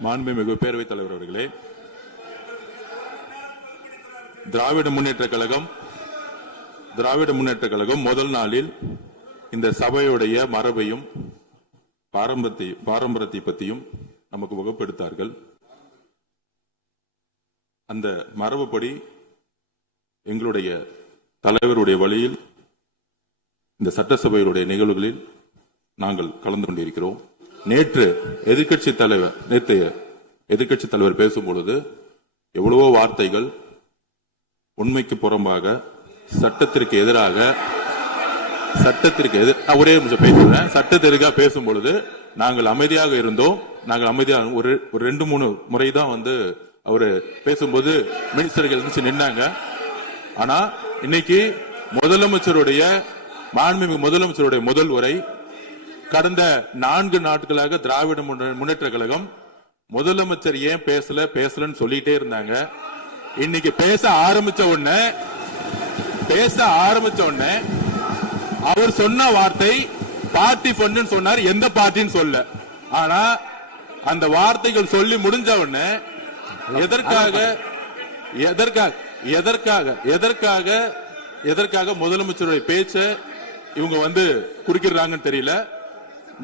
மாண்புமிகு பேரவைத் தலைவர் அவர்களே, திராவிட முன்னேற்ற கழகம் முதல் நாளில் இந்த சபையுடைய மரபையும் பாரம்பரியத்தை பற்றியும் நமக்கு வகுப்படுத்தார்கள். அந்த மரபுப்படி எங்களுடைய தலைவருடைய வழியில் இந்த சட்டசபையுடைய நிகழ்வுகளில் நாங்கள் கலந்து கொண்டிருக்கிறோம். நேற்றைய எதிர்க்கட்சி தலைவர் பேசும்பொழுது எவ்வளவோ வார்த்தைகள் உண்மைக்கு புறம்பாக சட்டத்திற்கு எதிராக ஒரே நிமிஷம் பேசுறேன். சட்டத்திற்காக பேசும் பொழுது நாங்கள் அமைதியாக இருந்தோம். ஒரு 2-3 முறை தான் அவரு பேசும்போது மினிஸ்டர்கள் இருந்துச்சு நின்னாங்க. ஆனா இன்னைக்கு மாண்புமிகு முதலமைச்சருடைய முதல் உரை, கடந்த 4 நாட்களாக திராவிட முன்னேற்ற கழகம் முதலமைச்சர் ஏன் பேசலன்னு சொல்லிட்டே இருந்தாங்க. இன்னைக்கு பேச ஆரம்பிச்ச உடனே அவர் சொன்ன வார்த்தை பார்ட்டி ஃபண்ட் சொன்னார். எந்த பார்ட்டின்னு சொல்ல. ஆனா அந்த வார்த்தைகள் சொல்லி முடிஞ்ச உடனே எதற்காக முதலமைச்சருடைய பேச்ச இவங்க குறுக்கிறாங்கன்னு தெரியல.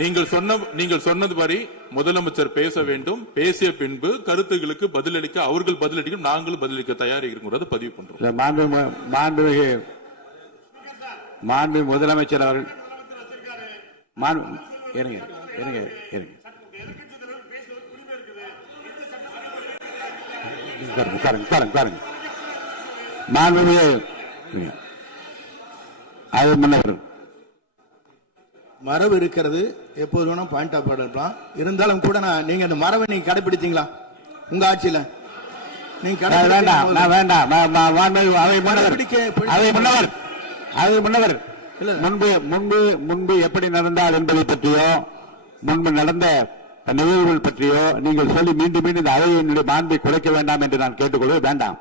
நீங்கள் சொன்னதுபடி முதலமைச்சர் பேச வேண்டும். பேசிய பின்பு கருத்துகளுக்கு பதிலளிக்க அவர்கள் பதிலளிக்க நாங்களும் பதிலளிக்க தயாராக இருக்கிறது பதிவு பண்றோம். மாண்பு முதலமைச்சர் அவர்கள் மரபு இருக்கிறது, எப்போது வேணா பாயிண்ட் ஆஃப் ஆர்டர் இருக்கலாம். இருந்தாலும் கூட நீங்க அந்த மரபை நீங்க கடைபிடித்தீங்களா உங்க ஆட்சியில? நீங்க வேண்டாம், நான் வேண்டாம். அதை முன்னவர் முன்பு எப்படி நடந்தால் என்பதை பற்றியோ, முன்பு நடந்த நிகழ்வுகள் பற்றியோ நீங்கள் சொல்லி மீண்டும் மீண்டும் இந்த அவையினுடைய மாண்பை குறைக்க வேண்டாம் என்று நான் கேட்டுக்கொள்வது வேண்டாம்.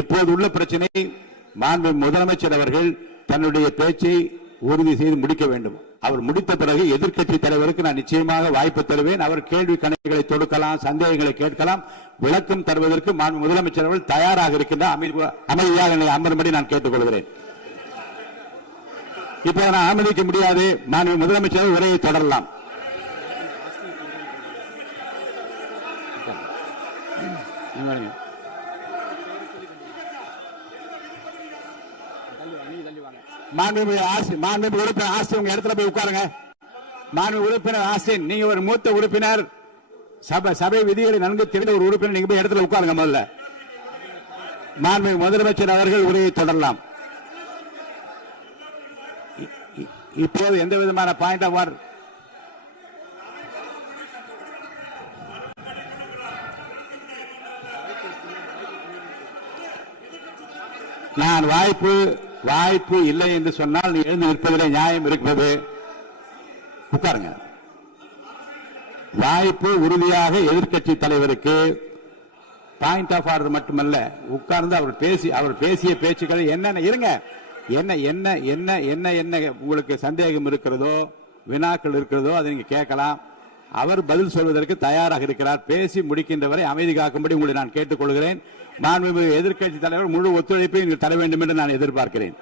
இப்போது உள்ள பிரச்சனை, மாண்பு முதலமைச்சர் அவர்கள் தன்னுடைய பேச்சை உறுதி செய்து முடிக்க வேண்டும். அவர் முடித்த பிறகு எதிர்க்கட்சி தலைவருக்கு நான் நிச்சயமாக வாய்ப்பு தருவேன். அவர் கேள்வி கணைகளை தொடுக்கலாம், சந்தேகங்களை கேட்கலாம், விளக்கம் தருவதற்கு மாண்பு முதலமைச்சர் அவர்கள் தயாராக இருக்கின்றார். அமைதியாக என்னை அமரும்படி நான் கேட்டுக்கொள்கிறேன். இப்ப நான் அனுமதிக்க முடியாது. மாண்பு முதலமைச்சர் உரையை தொடரலாம். மாண்புமிகு உறுப்பினர் ஆஸ்டின் உங்க இடத்துல போய் உட்காருங்க. மாண்புமிகு உறுப்பினர் ஆஸ்டின், நீங்க ஒரு மூத்த உறுப்பினர், சபை விதிகளை நன்கு தெரிந்த ஒரு உறுப்பினர், நீங்க போய் இடத்துல உட்காருங்க. முதல்ல மாண்புமிகு முதலமைச்சர் அவர்கள் உரையை தொடரலாம். இப்போது எந்த விதமான பாயிண்ட் ஆஃப் ஆர்டர் நான் வாய்ப்பு இல்லை என்று சொன்னால் நீ எழுந்து நிற்பதிலே நியாயம் இருக்கிறது. உட்காருங்க. வாய்ப்பு உறுதியாக எதிர்க்கட்சி தலைவருக்கு பாயிண்ட் ஆஃப் ஆர்டர் மட்டுமல்ல, உட்கார்ந்து அவர் பேசிய பேச்சுக்களை என்னென்ன இருங்க, என்ன என்ன என்ன என்ன என்ன உங்களுக்கு சந்தேகம் இருக்கிறதோ, வினாக்கள் இருக்கிறதோ அதை நீங்க கேட்கலாம். அவர் பதில் சொல்வதற்கு தயாராக இருக்கிறார். பேசி முடிக்கின்ற வரை அமைதி காக்கும்படி உங்களை நான் கேட்டுக்கொள்கிறேன். மாண்புமிகு எதிர்க்கட்சி தலைவர் முழு ஒத்துழைப்பை நீங்கள் தர வேண்டும் என்று நான் எதிர்பார்க்கிறேன்.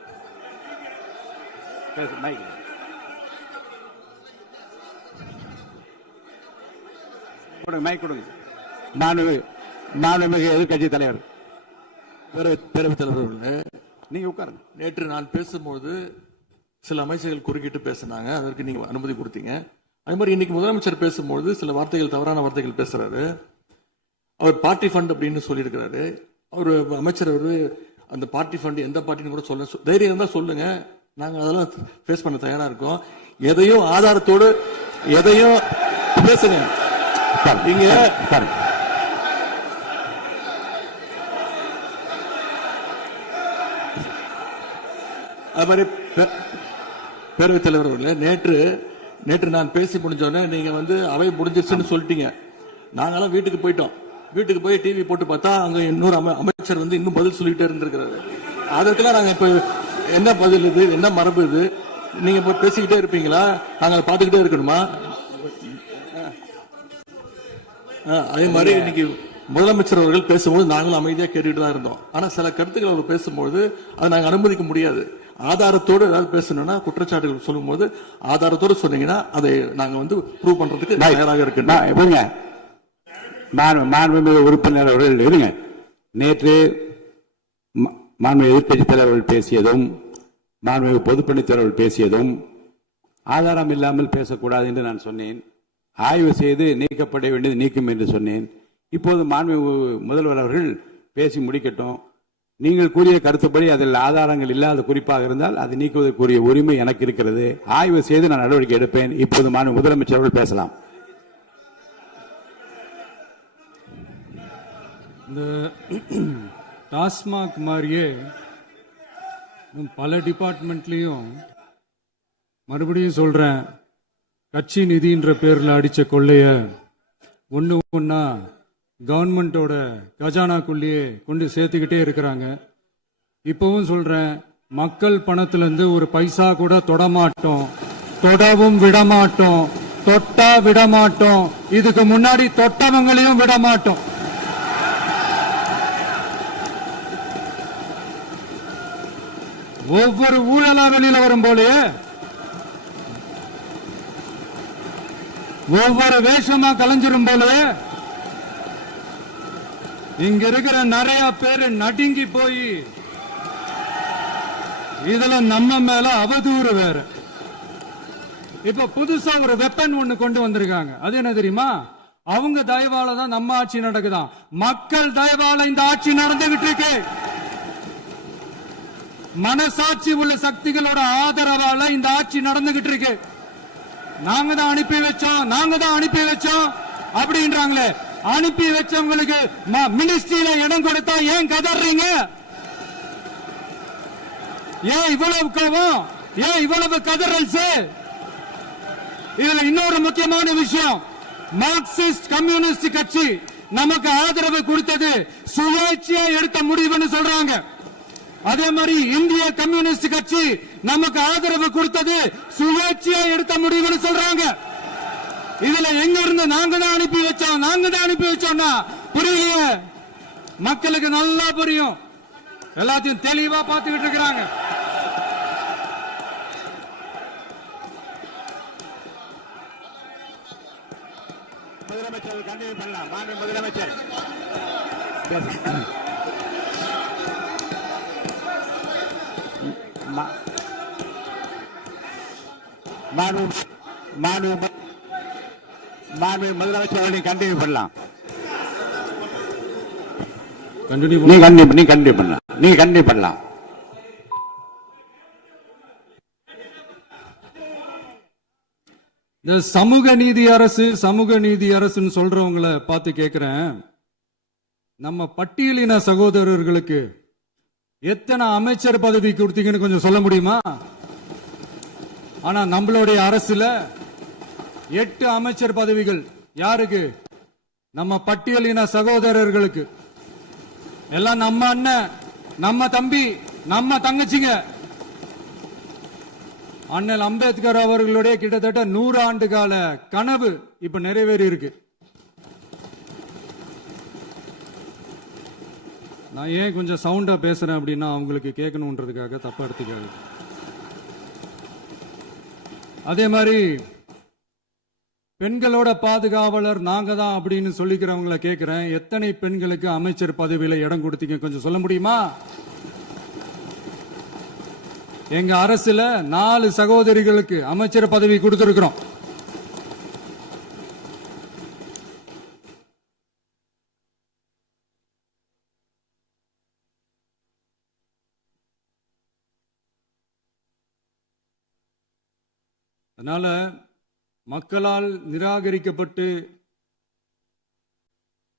மாண்புமிகு எதிர்க்கட்சி தலைவர், பேரவைத் தலைவர், நீங்க உட்காருங்க. நேற்று நான் பேசும்போது சில அமைச்சர்கள் குறுக்கிட்டு பேசினாங்க, அதற்கு நீங்க அனுமதி கொடுத்தீங்க. அதே மாதிரி இன்னைக்கு முதலமைச்சர் பேசும்போது சில வார்த்தைகள், தவறான வார்த்தைகள் பேசுறாரு. அவர் பார்ட்டி ஃபண்ட் அப்படின்னு சொல்லியிருக்கிறாரு. அவர் அமைச்சர் அந்த பார்ட்டி ஃபண்ட் எந்த பார்ட்டின்னு கூட சொல்ல தைரியம் இருந்தா சொல்லுங்க, நாங்க அதெல்லாம் ஃபேஸ் பண்ண தயாரா இருக்கோம். எதையும் ஆதாரத்தோடு எதையும் பேசுங்க. நீங்க அது மாதிரி பேரவைத் தலைவர் அவர்களே, நேற்று நான் பேசி முடிஞ்சோடனே நீங்க அவை முடிஞ்சிருச்சுன்னு சொல்லிட்டீங்க. நாங்கெல்லாம் வீட்டுக்கு போயிட்டோம். வீட்டுக்கு போய் டிவி போட்டு பார்த்தா அங்க இன்னொரு அமைச்சர் இன்னும் பதில் சொல்லிட்டே இருந்திருக்கிறாரு. அதற்கெல்லாம் நாங்க இப்ப என்ன பதில் இது, என்ன மரபு இது? நீங்க இப்ப பேசிக்கிட்டே இருப்பீங்களா? நாங்க பாத்துக்கிட்டே இருக்கணுமா? அதே மாதிரி இன்னைக்கு முதலமைச்சர் அவர்கள் பேசும்போது நாங்களும் அமைதியா கேட்டுட்டு தான் இருந்தோம். ஆனா சில கருத்துக்கள் அவர் பேசும்போது அதை நாங்க அனுமதிக்க முடியாது. ஆதாரத்தோடு ஏதாவது பேசணும்னா, குற்றச்சாட்டுகள் சொல்லும் போது ஆதாரத்தோடு சொன்னீங்கன்னா அதை நாங்க ப்ரூவ் பண்றதுக்கு தயாராக இருக்கு. மாண்புமிகு உறுப்பினர் அவர்கள் இருங்க. நேற்று மாண்புமிகு எதிர்க்கட்சி தலைவர்கள் பேசியதும், மாண்புமிகு பொதுப்பணித்துறைகள் பேசியதும் ஆதாரம் இல்லாமல் பேசக்கூடாது என்று நான் சொன்னேன். ஆய்வு செய்து நீக்கப்பட வேண்டியது நீக்கும் என்று சொன்னேன். இப்போது மாண்புமிகு முதல்வர் அவர்கள் பேசி முடிக்கட்டும். நீங்கள் கூறிய கருத்துப்படி அதில் ஆதாரங்கள் இல்லாத குறிப்பாக இருந்தால் அதை நீக்குவதற்குரிய உரிமை எனக்கு இருக்கிறது. ஆய்வு செய்து நான் நடவடிக்கை எடுப்பேன். இப்போது மாண்புமிகு முதலமைச்சர் அவர்கள் பேசலாம். இந்த டாஸ்மாக் மாதிரியே பல டிபார்ட்மெண்ட்லயும், மறுபடியும் சொல்றேன், கட்சி நிதின்ற பேர்ல அடிச்ச கொள்ளைய ஒன்னா கவர்மெண்டோட கஜானாக்குள்ளேயே கொண்டு சேர்த்துக்கிட்டே இருக்கிறாங்க. இப்பவும் சொல்றேன், மக்கள் பணத்துல இருந்து ஒரு பைசா கூட தொடமாட்டோம், தொடவும் விடமாட்டோம், தொட்டா விடமாட்டோம், இதுக்கு முன்னாடி தொட்டவங்களையும் விடமாட்டோம். ஒவ்வொரு ஊழலா வெளியில வரும் போலே, ஒவ்வொரு வேஷமா கலைஞ்சிரும் போலே, இங்க இருக்கிற நிறைய பேரு நடுங்கி போய் இதுல நம்ம மேல அவதூறு வேற. இப்ப புதுசா ஒரு வெப்பன் ஒண்ணு கொண்டு வந்திருக்காங்க. அது என்ன தெரியுமா? அவங்க தயவால தான் நம்ம ஆட்சி நடக்குதான். மக்கள் தயவால இந்த ஆட்சி நடந்துகிட்டு இருக்கு. மனசாட்சி உள்ள சக்திகளோட ஆதரவால இந்த ஆட்சி நடந்துகிட்டு இருக்கு. நாங்க தான் அனுப்பி வச்சோம் அப்படின்றாங்களே. அனுப்பி வச்சவங்களுக்கு மினிஸ்ட்ரியில இடம் கொடுத்தா ஏன் கதறீங்க? ஏன் இவ்வளவு கோபம்? ஏன் இவ்வளவு கதறல்ஸ்? இதுல இன்னொரு முக்கியமான விஷயம், மார்க்சிஸ்ட் கம்யூனிஸ்ட் கட்சி நமக்கு ஆதரவு கொடுத்தது சுயேட்சையா எடுத்த முடிவுன்னு சொல்றாங்க. அதே மாதிரி இந்திய கம்யூனிஸ்ட் கட்சி நமக்கு ஆதரவு கொடுத்தது சுயேட்சையா எடுத்த முடிவுன்னு சொல்றாங்க. இதுல எங்க இருந்து நாங்க தான் அனுப்பி வச்சோம்னா புரியலையே. மக்களுக்கு நல்லா புரியும், எல்லாத்தையும் தெளிவா பார்த்துக்கிட்டு இருக்கிறாங்க. முதலமைச்சர் கண்டினியூ பண்ணலாம். மாண்பு முதலமைச்சர் மாண்பு முதலமைச்சர் கண்டினியூ பண்ணலாம். நீ கண்டினியூ பண்ணலாம். இந்த சமூக நீதி அரசுன்னு சொல்றவங்களை பார்த்து கேட்கிறேன், நம்ம பட்டியலின சகோதரர்களுக்கு எத்தனை அமைச்சர் பதவி கொடுத்தீங்கன்னு கொஞ்சம் சொல்ல முடியுமா? ஆனா நம்மளுடைய அரசுல 8 அமைச்சர் பதவிகள் யாருக்கு? நம்ம பட்டியலின சகோதரர்களுக்கு. எல்லாம் நம்ம அண்ணன், நம்ம தம்பி, நம்ம தங்கச்சிங்க. அண்ணல் அம்பேத்கர் அவர்களுடைய கிட்டத்தட்ட 100 ஆண்டு கால கனவு இப்ப நிறைவேறி இருக்கு. நான் ஏன் கொஞ்சம் சவுண்டா பேசுறேன் அப்படின்னா அவங்களுக்கு கேட்கணுன்றதுக்காக, தப்பா எடுத்துக்காது. அதே மாதிரி பெண்களோட பாதுகாவலர் நாங்க தான் அப்படின்னு சொல்லிக்கிறவங்களை கேட்கிறேன், எத்தனை பெண்களுக்கு அமைச்சர் பதவியில இடம் கொடுத்தீங்க கொஞ்சம் சொல்ல முடியுமா? எங்க அரசுல 4 சகோதரிகளுக்கு அமைச்சர் பதவி கொடுத்திருக்கிறோம். அதனால மக்களால் நிராகரிக்கப்பட்டு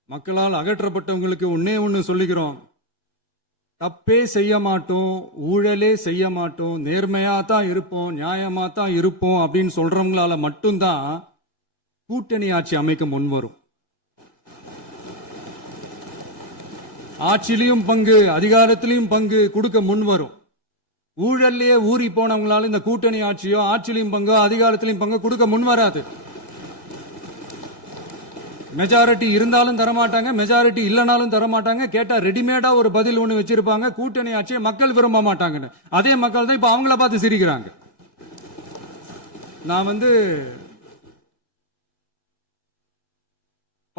மக்களால் அகற்றப்பட்டவங்களுக்கு ஒண்ணு சொல்லிக்கிறோம், தப்பே செய்ய மாட்டோம், ஊழலே செய்ய மாட்டோம், நேர்மையா தான் இருப்போம், நியாயமா தான் இருப்போம் அப்படின்னு சொல்றவங்களால மட்டும்தான் கூட்டணி ஆட்சி அமைக்க முன்வரும். ஆட்சியிலையும் பங்கு, அதிகாரத்திலையும் பங்கு கொடுக்க முன்வரும். ஊழல்லையே ஊறி போனவங்களால இந்த கூட்டணி ஆட்சியோ, ஆட்சியிலையும் பங்கோ, அதிகாரத்திலையும் பங்கு கொடுக்க முன்வராது. மெஜாரிட்டி இருந்தாலும் தரமாட்டாங்க, மெஜாரிட்டி இல்லைனாலும் தரமாட்டாங்க. கேட்டா ரெடிமேடா ஒரு பதில் ஒண்ணு வச்சிருப்பாங்க, கூட்டணி ஆட்சியை மக்கள் விரும்ப மாட்டாங்கன்னு. அதே மக்கள் தான் இப்ப அவங்கள பார்த்து சிரிக்கிறாங்க. நான்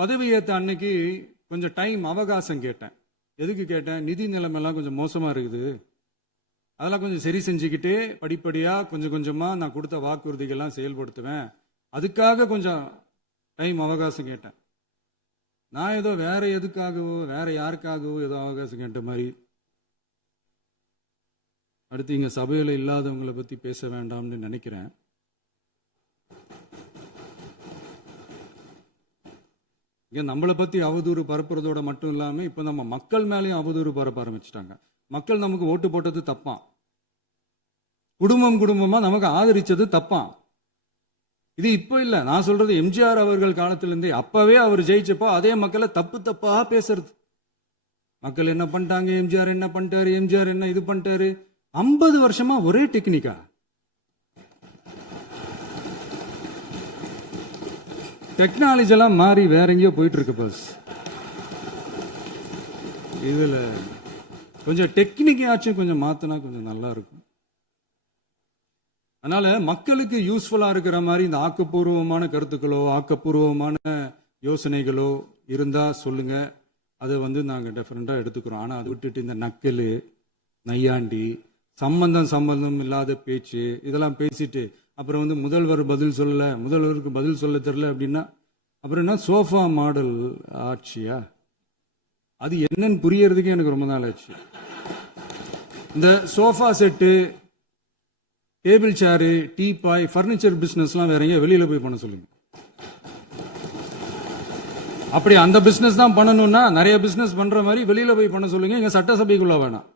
பதவியேற்ற அன்னைக்கு கொஞ்சம் டைம் அவகாசம் கேட்டேன். எதுக்கு கேட்டேன்? நிதி நிலைமைலாம் கொஞ்சம் மோசமா இருக்குது, அதெல்லாம் கொஞ்சம் சரி செஞ்சுக்கிட்டே படிப்படியா கொஞ்சம் கொஞ்சமா நான் கொடுத்த வாக்குறுதிகள்லாம் செயல்படுத்துவேன், அதுக்காக கொஞ்சம் டைம் அவகாசம் கேட்டேன். நான் ஏதோ வேற எதுக்காகவோ வேற யாருக்காகவோ ஏதோ அவகாசம் கேட்ட மாதிரி. அடுத்து இங்க சபையில இல்லாதவங்களை பத்தி பேச வேண்டாம்னு நினைக்கிறேன். இங்க நம்மளை பத்தி அவதூறு பரப்புறதோட மட்டும் இல்லாம இப்ப நம்ம மக்கள் மேலேயும் அவதூறு பரப்ப ஆரம்பிச்சுட்டாங்க. மக்கள் நமக்கு ஓட்டு போட்டது தப்பான், குடும்பமா நமக்கு ஆதரிச்சது தப்பான். இது இப்ப இல்ல, நான் சொல்றது எம்ஜிஆர் அவர்கள் காலத்திலிருந்தே. அப்பவே அவர் ஜெயிச்சப்போ அதே மக்களை தப்பா பேசுறது. மக்கள் என்ன பண்ணிட்டாங்க, எம்ஜிஆர் என்ன பண்ணிட்டாரு, எம்ஜிஆர் என்ன இது பண்ணிட்டாரு. 50 வருஷமா ஒரே டெக்னிக்கா. டெக்னாலஜி எல்லாம் மாறி வேற எங்கேயோ போயிட்டு இருக்கு. பஸ் இதுல கொஞ்சம் டெக்னிக்காச்சும் கொஞ்சம் மாத்தினா கொஞ்சம் நல்லா இருக்கும். அதனால மக்களுக்கு யூஸ்ஃபுல்லா இருக்கிற மாதிரி இந்த ஆக்கப்பூர்வமான கருத்துக்களோ ஆக்கப்பூர்வமான யோசனைகளோ இருந்தா சொல்லுங்க, அதை நாங்க டெஃபரெண்டா எடுத்துக்கிறோம். ஆனா அதை விட்டுட்டு இந்த நக்கல், நையாண்டி, சம்பந்தம் இல்லாத பேச்சு இதெல்லாம் பேசிட்டு அப்புறம் முதல்வர் பதில் சொல்லல, முதல்வருக்கு பதில் சொல்ல தெரியல அப்படின்னா அப்புறம் என்ன சோஃபா மாடல் ஆட்சியா? அது என்னன்னு புரியறதுக்கு எனக்கு ரொம்ப நாள் ஆச்சு. இந்த sofa set table chair, teapoy, furniture பிசினஸ்லாம் வேற எங்க வெளியில போய் பண்ண சொல்லுங்க. அப்படி அந்த பிசினஸ் தான் பண்ணணும்னா நிறைய பிசினஸ் பண்ற மாதிரி வெளியில போய் பண்ண சொல்லுங்க, இங்க சட்டசபைக்குள்ள வேணாம்.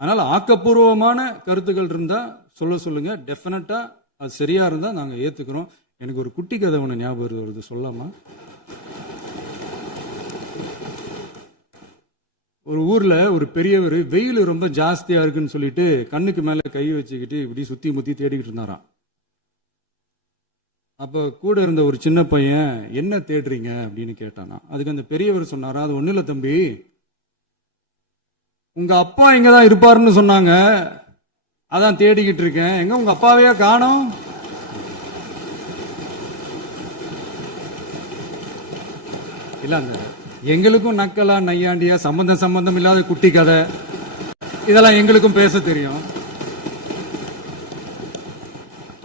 அதனால ஆக்கப்பூர்வமான கருத்துக்கள் இருந்தா சொல்லுங்க. டெஃபினட்டா அது சரியா இருந்தா நாங்க ஏத்துக்கிறோம். எனக்கு ஒரு குட்டி கதை ஒன்று ஞாபகம் வருது, சொல்லாமா? ஒரு ஊர்ல ஒரு பெரியவர் வெயில் ரொம்ப ஜாஸ்தியா இருக்குன்னு சொல்லிட்டு கண்ணுக்கு மேல கை வச்சுக்கிட்டு இப்படி சுத்தி முத்தி தேடிக்கிட்டு இருந்தாராம். அப்ப கூட இருந்த ஒரு சின்ன பையன், என்ன தேடுறீங்க அப்படின்னு கேட்டானா. அதுக்கு அந்த பெரியவர் சொன்னாரா, அது ஒண்ணு இல்ல தம்பி, உங்க அப்பா இங்கதான் இருப்பாருன்னு சொன்னாங்க, அதான் தேடிக்கிட்டு இருக்கேன். எங்க உங்க அப்பாவையா காணோம்? இல்ல அந்த எங்களுக்கும் நக்கலா நையாண்டியா சம்பந்தம் இல்லாத குட்டி கதை இதெல்லாம் எங்களுக்கும் பேச தெரியும்.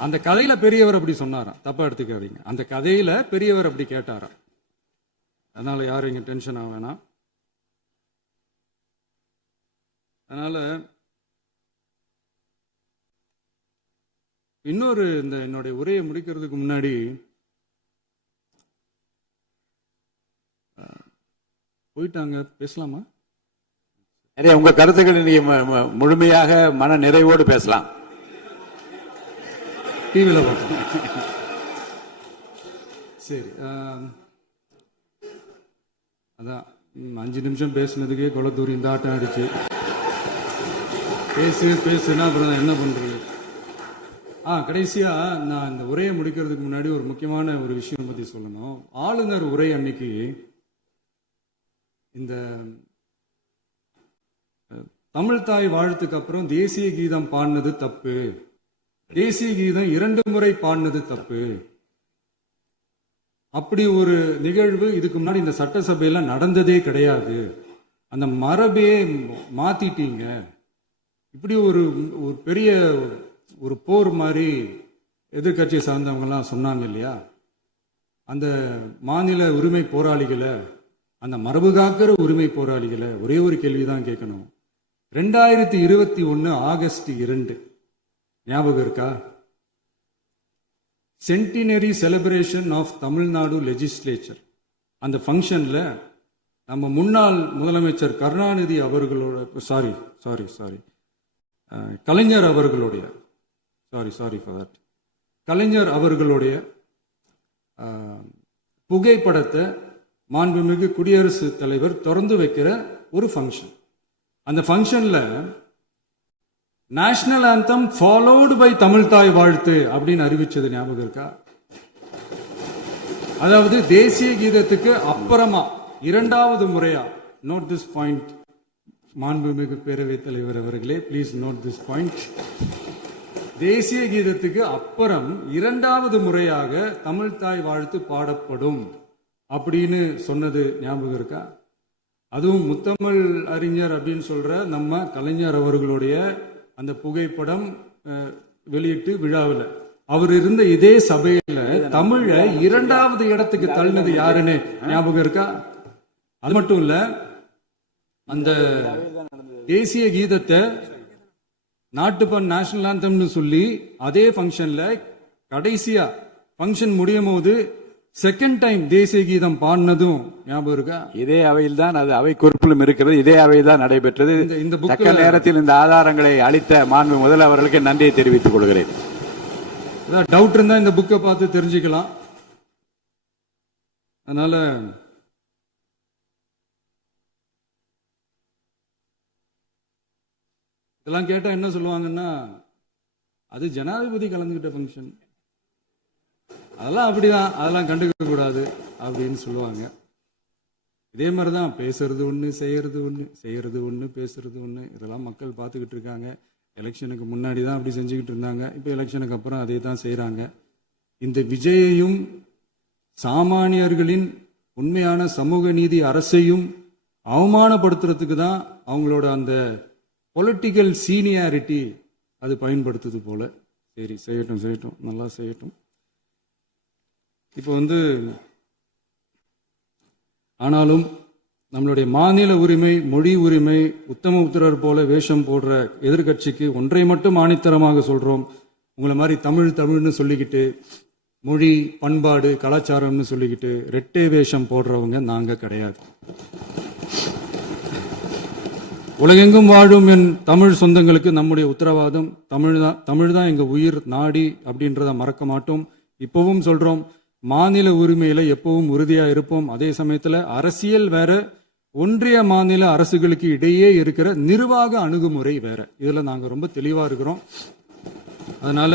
அந்த கதையில பெரியவர் அப்படி சொன்னாராம், தப்பா எடுத்துக்காதீங்க. அந்த கதையில பெரியவர் அப்படி கேட்டாராம். அதனால யாரும் இங்க டென்ஷன் ஆக வேணாம். அதனால இன்னொரு இந்த என்னுடைய உரையை முடிக்கிறதுக்கு முன்னாடி போயிட்டாங்க, பேசலாமா? உங்க கருத்துக்களை நீங்க முழுமையாக மன நிறைவோடு பேசலாம். டிவியில் பார்ப்போம். சரி, அதான் 5 நிமிஷம் பேசுனதுக்கே கொளத்தூரி இந்த ஆட்டம் அடிச்சு பேசுனா அப்புறம் என்ன பண்றது? கடைசியா நான் இந்த உரையை முடிக்கிறதுக்கு முன்னாடி ஒரு முக்கியமான ஒரு விஷயம் பத்தி சொல்லணும். ஆளுநர் உரை அன்னைக்கு இந்த தமிழ் தாய் வாழ்த்துக்கு அப்புறம் தேசிய கீதம் பாடினது தப்பு, தேசிய கீதம் 2 முறை பாடினது தப்பு, அப்படி ஒரு நிகழ்வு இதுக்கு முன்னாடி இந்த சட்டசபையில நடந்ததே கிடையாது, அந்த மரபையே மாத்திட்டீங்க, இப்படி ஒரு பெரிய ஒரு போர் மாதிரி எதிர்கட்சியை சார்ந்தவங்க எல்லாம் சொன்னாங்க இல்லையா? அந்த மாநில உரிமை போராளிகளை, அந்த மரபு காக்கிற உரிமை போராளிகளை ஒரே ஒரு கேள்விதான் கேட்கணும். 2021 ஆகஸ்ட் 2 ஞாபகம் இருக்கா? Centenary celebration of Tamil Nadu legislature. அந்த ஃபங்க்ஷன்ல நம்ம முன்னாள் முதலமைச்சர் கருணாநிதி அவர்களோட கலைஞர் அவர்களுடைய கலைஞர் அவர்களுடைய புகைப்படத்தை மாண்புமிகு குடியரசுத் தலைவர் திறந்து வைக்கிற ஒரு ஃபங்க்ஷன். அந்த ஃபங்க்ஷன்ல national anthem followed by Tamil Thai Vazhthu அப்படின்னு அறிவிச்சது ஞாபகம் இருக்கா? அதாவது தேசிய கீதத்துக்கு அப்புறமா 2வது முறையா, நோட் திஸ் பாயிண்ட் மாண்புமிகு பேரவைத் தலைவர் அவர்களே, பிளீஸ் நோட் திஸ் பாயிண்ட். தேசிய கீதத்துக்கு அப்புறம் 2வது முறையாக தமிழ் தாய் வாழ்த்து பாடப்படும் அப்படின்னு சொன்னது ஞாபகம் இருக்கா? அதுவும் முத்தமிழ் அறிஞர் அப்படின்னு சொல்ற நம்ம கலைஞர் அவர்களுடைய அந்த புகைப்படம் வெளியிட்டு விழாவில் அவர் இருந்த இதே சபையில தமிழ 2வது இடத்துக்கு தள்ளினது யாருன்னு ஞாபகம் இருக்கா? அது மட்டும் இல்ல, அந்த தேசிய கீதத்தை நாட்டுப்பண் நேஷனல் ஆந்தம்னு சொல்லி அதே ஃபங்க்ஷன்ல கடைசியா ஃபங்க்ஷன் முடியும் போது செகண்ட் டைம் தேசிய கீதம் பாடினதும் ஞாபகம் இருக்கா? இதே அவையில் தான், அது அவை குறிப்பிலும் இருக்கிறது, இதே அவையில் தான் நடைபெற்றது. இந்த தக்க நேரத்தில் இந்த ஆதாரங்களை அளித்த மாண்பு முதல்வர்களுக்கு நன்றியை தெரிவித்துக் கொள்கிறேன். டவுட் இருந்தா இந்த புக்கை பார்த்து தெரிஞ்சுக்கலாம். அதனால இதெல்லாம் கேட்டா என்ன சொல்லுவாங்கன்னா, அது ஜனாதிபதி கலந்துகிட்ட ஃபங்க்ஷன், அதெல்லாம் அப்படிதான், அதெல்லாம் கண்டுக்க கூடாது அப்படின்னு சொல்லுவாங்க. இதே மாதிரிதான் பேசுறது ஒண்ணு, செய்யறது ஒண்ணு, பேசுறது ஒண்ணு. இதெல்லாம் மக்கள் பார்த்துக்கிட்டு இருக்காங்க. எலெக்ஷனுக்கு முன்னாடி தான் அப்படி செஞ்சுக்கிட்டு இருந்தாங்க, இப்போ எலெக்ஷனுக்கு அப்புறம் அதே தான் செய்யறாங்க. இந்த விஜயையும் சாமானியர்களின் உண்மையான சமூக நீதி அரசையும் அவமானப்படுத்துறதுக்கு தான் அவங்களோட அந்த பொலிட்டிக்கல் சீனியாரிட்டி அது பயன்படுத்துது போல. சரி, செய்யட்டும், நல்லா செய்யட்டும். இப்போ ஆனாலும் நம்மளுடைய மாநில உரிமை, மொழி உரிமை, உத்தம உத்தரர் போல வேஷம் போடுற எதிர்கட்சிக்கு ஒன்றை மட்டும் ஆணித்தரமாக சொல்றோம். உங்களை மாதிரி தமிழ்னு சொல்லிக்கிட்டு மொழி பண்பாடு கலாச்சாரம்னு சொல்லிக்கிட்டு ரெட்டை வேஷம் போடுறவங்க நாங்க கிடையாது. உலகெங்கும் வாழும் என் தமிழ் சொந்தங்களுக்கு நம்முடைய உத்தரவாதம் தமிழ் தான் எங்க உயிர் நாடி அப்படின்றத மறக்க மாட்டோம். இப்பவும் சொல்றோம், மாநில உரிமையில எப்பவும் உறுதியா இருப்போம். அதே சமயத்துல அரசியல் வேற, ஒன்றிய மாநில அரசுகளுக்கு இடையே இருக்கிற நிர்வாக அணுகுமுறை வேற. இதுல நாங்க ரொம்ப தெளிவா இருக்கிறோம். அதனால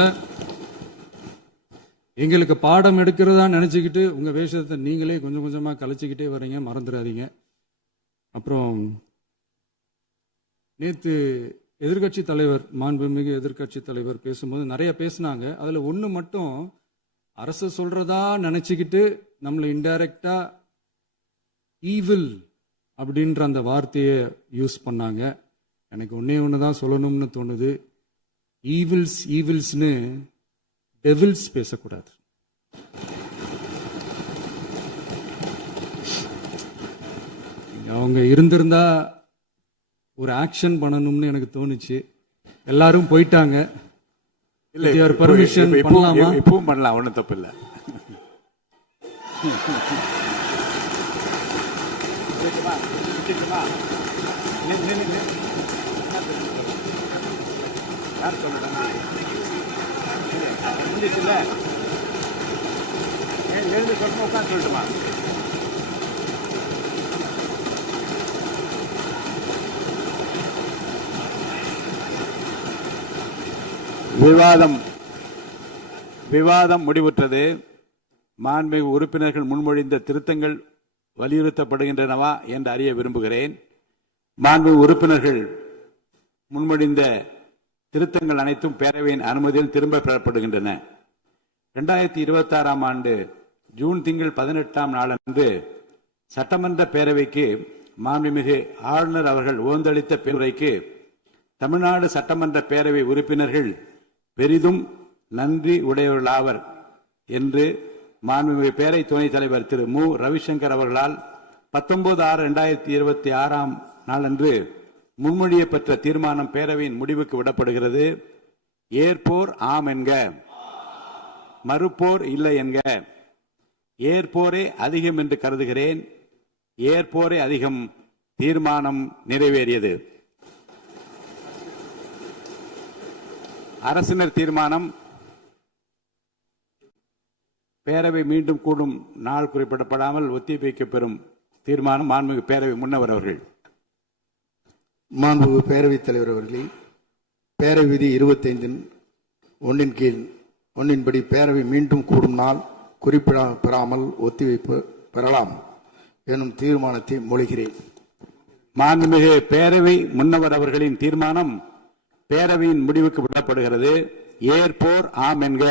எங்களுக்கு பாடம் எடுக்கிறதா நினைச்சுக்கிட்டு உங்க வேஷத்தை நீங்களே கொஞ்சம் கொஞ்சமா கலைச்சிக்கிட்டே வர்றீங்க, மறந்துடாதீங்க. அப்புறம் நேத்து எதிர்கட்சி தலைவர், மாண்புமிகு எதிர்கட்சி தலைவர் பேசும்போது நிறைய பேசினாங்க. அதுல ஒண்ணு மட்டும், அரசு சொல்றதா நினைச்சுக்கிட்டு நம்மளை இன்டைரக்டா ஈவில் அப்படின்ற அந்த வார்த்தையை யூஸ் பண்ணாங்க. எனக்கு ஒண்ணுதான் சொல்லணும்னு தோணுது. ஈவில்ஸ்னு டெவில்ஸ் பேசக்கூடாது. அவங்க இருந்திருந்தா ஒரு ஆக்ஷன் பண்ணணும்னு எனக்கு தோணுச்சு. எல்லாரும் போயிட்டாங்க. பர்மிஷன் பண்ணலாமா? இப்பவும் பண்ணலாம், ஒன்றும் தப்பு இல்லை. சொல்லட்டுமா? விவாதம் முடிவுற்றது. மாண்புமிகு உறுப்பினர்கள் முன்மொழிந்த திருத்தங்கள் வலியுறுத்தப்படுகின்றனவா என்று அறிய விரும்புகிறேன். மாண்புமிகு உறுப்பினர்கள் முன்மொழிந்த திருத்தங்கள் அனைத்தும் பேரவையின் அனுமதியில் திரும்ப பெறப்படுகின்றன. 2026 ஆண்டு ஜூன் திங்கள் 18ஆம் நாளன்று சட்டமன்ற பேரவைக்கு மாண்புமிகு ஆளுநர் அவர்கள் ஓந்தளித்த பெருரைக்கு தமிழ்நாடு சட்டமன்ற பேரவை உறுப்பினர்கள் பெரிதும் நன்றி உடையவர்களாவர் என்று மாண்புமிகு பேரவை துணைத் தலைவர் திரு மு ரவிசங்கர் அவர்களால் 19/6/2026 நாளன்று முன்மொழியப்பட்ட தீர்மானம் பேரவையின் முடிவுக்கு விடப்படுகிறது. ஏற்போர் ஆம் என்க, மறுப்போர் இல்லை என்க. ஏற்போரே அதிகம் என்று கருதுகிறேன். ஏற்போரே அதிகம். தீர்மானம் நிறைவேறியது. அரசினர் தீர்மானம். பேரவை மீண்டும் கூடும் நாள் குறிப்பிடப்படாமல் ஒத்திவைக்கப்பெறும் தீர்மானம். மாண்புமிகு பேரவை முன்னவர் அவர்கள். மாண்புமிகு பேரவைத் தலைவர் அவர்களே, பேரவை விதி 25(1) கீழ் 1 பேரவை மீண்டும் கூடும் நாள் குறிப்பிடப்பெறாமல் ஒத்திவைப்பு பெறலாம் எனும் தீர்மானத்தை மொழிகிறேன். மாண்புமிகு பேரவை முன்னவர் அவர்களின் தீர்மானம் பேரவையின் முடிவுக்கு விடப்படுகிறது. ஏற்போர் ஆம் என்க,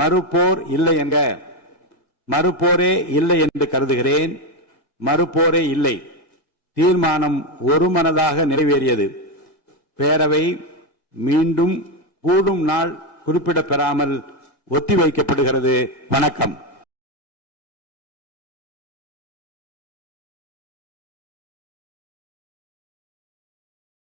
மறுப்போர் இல்லை என்க. மறுப்போரே இல்லை என்று கருதுகிறேன். மறுப்போரே இல்லை. தீர்மானம் ஒருமனதாக நிறைவேறியது. பேரவை மீண்டும் கூடும் நாள் குறிப்பிடப்பெறாமல் ஒத்திவைக்கப்படுகிறது. வணக்கம்.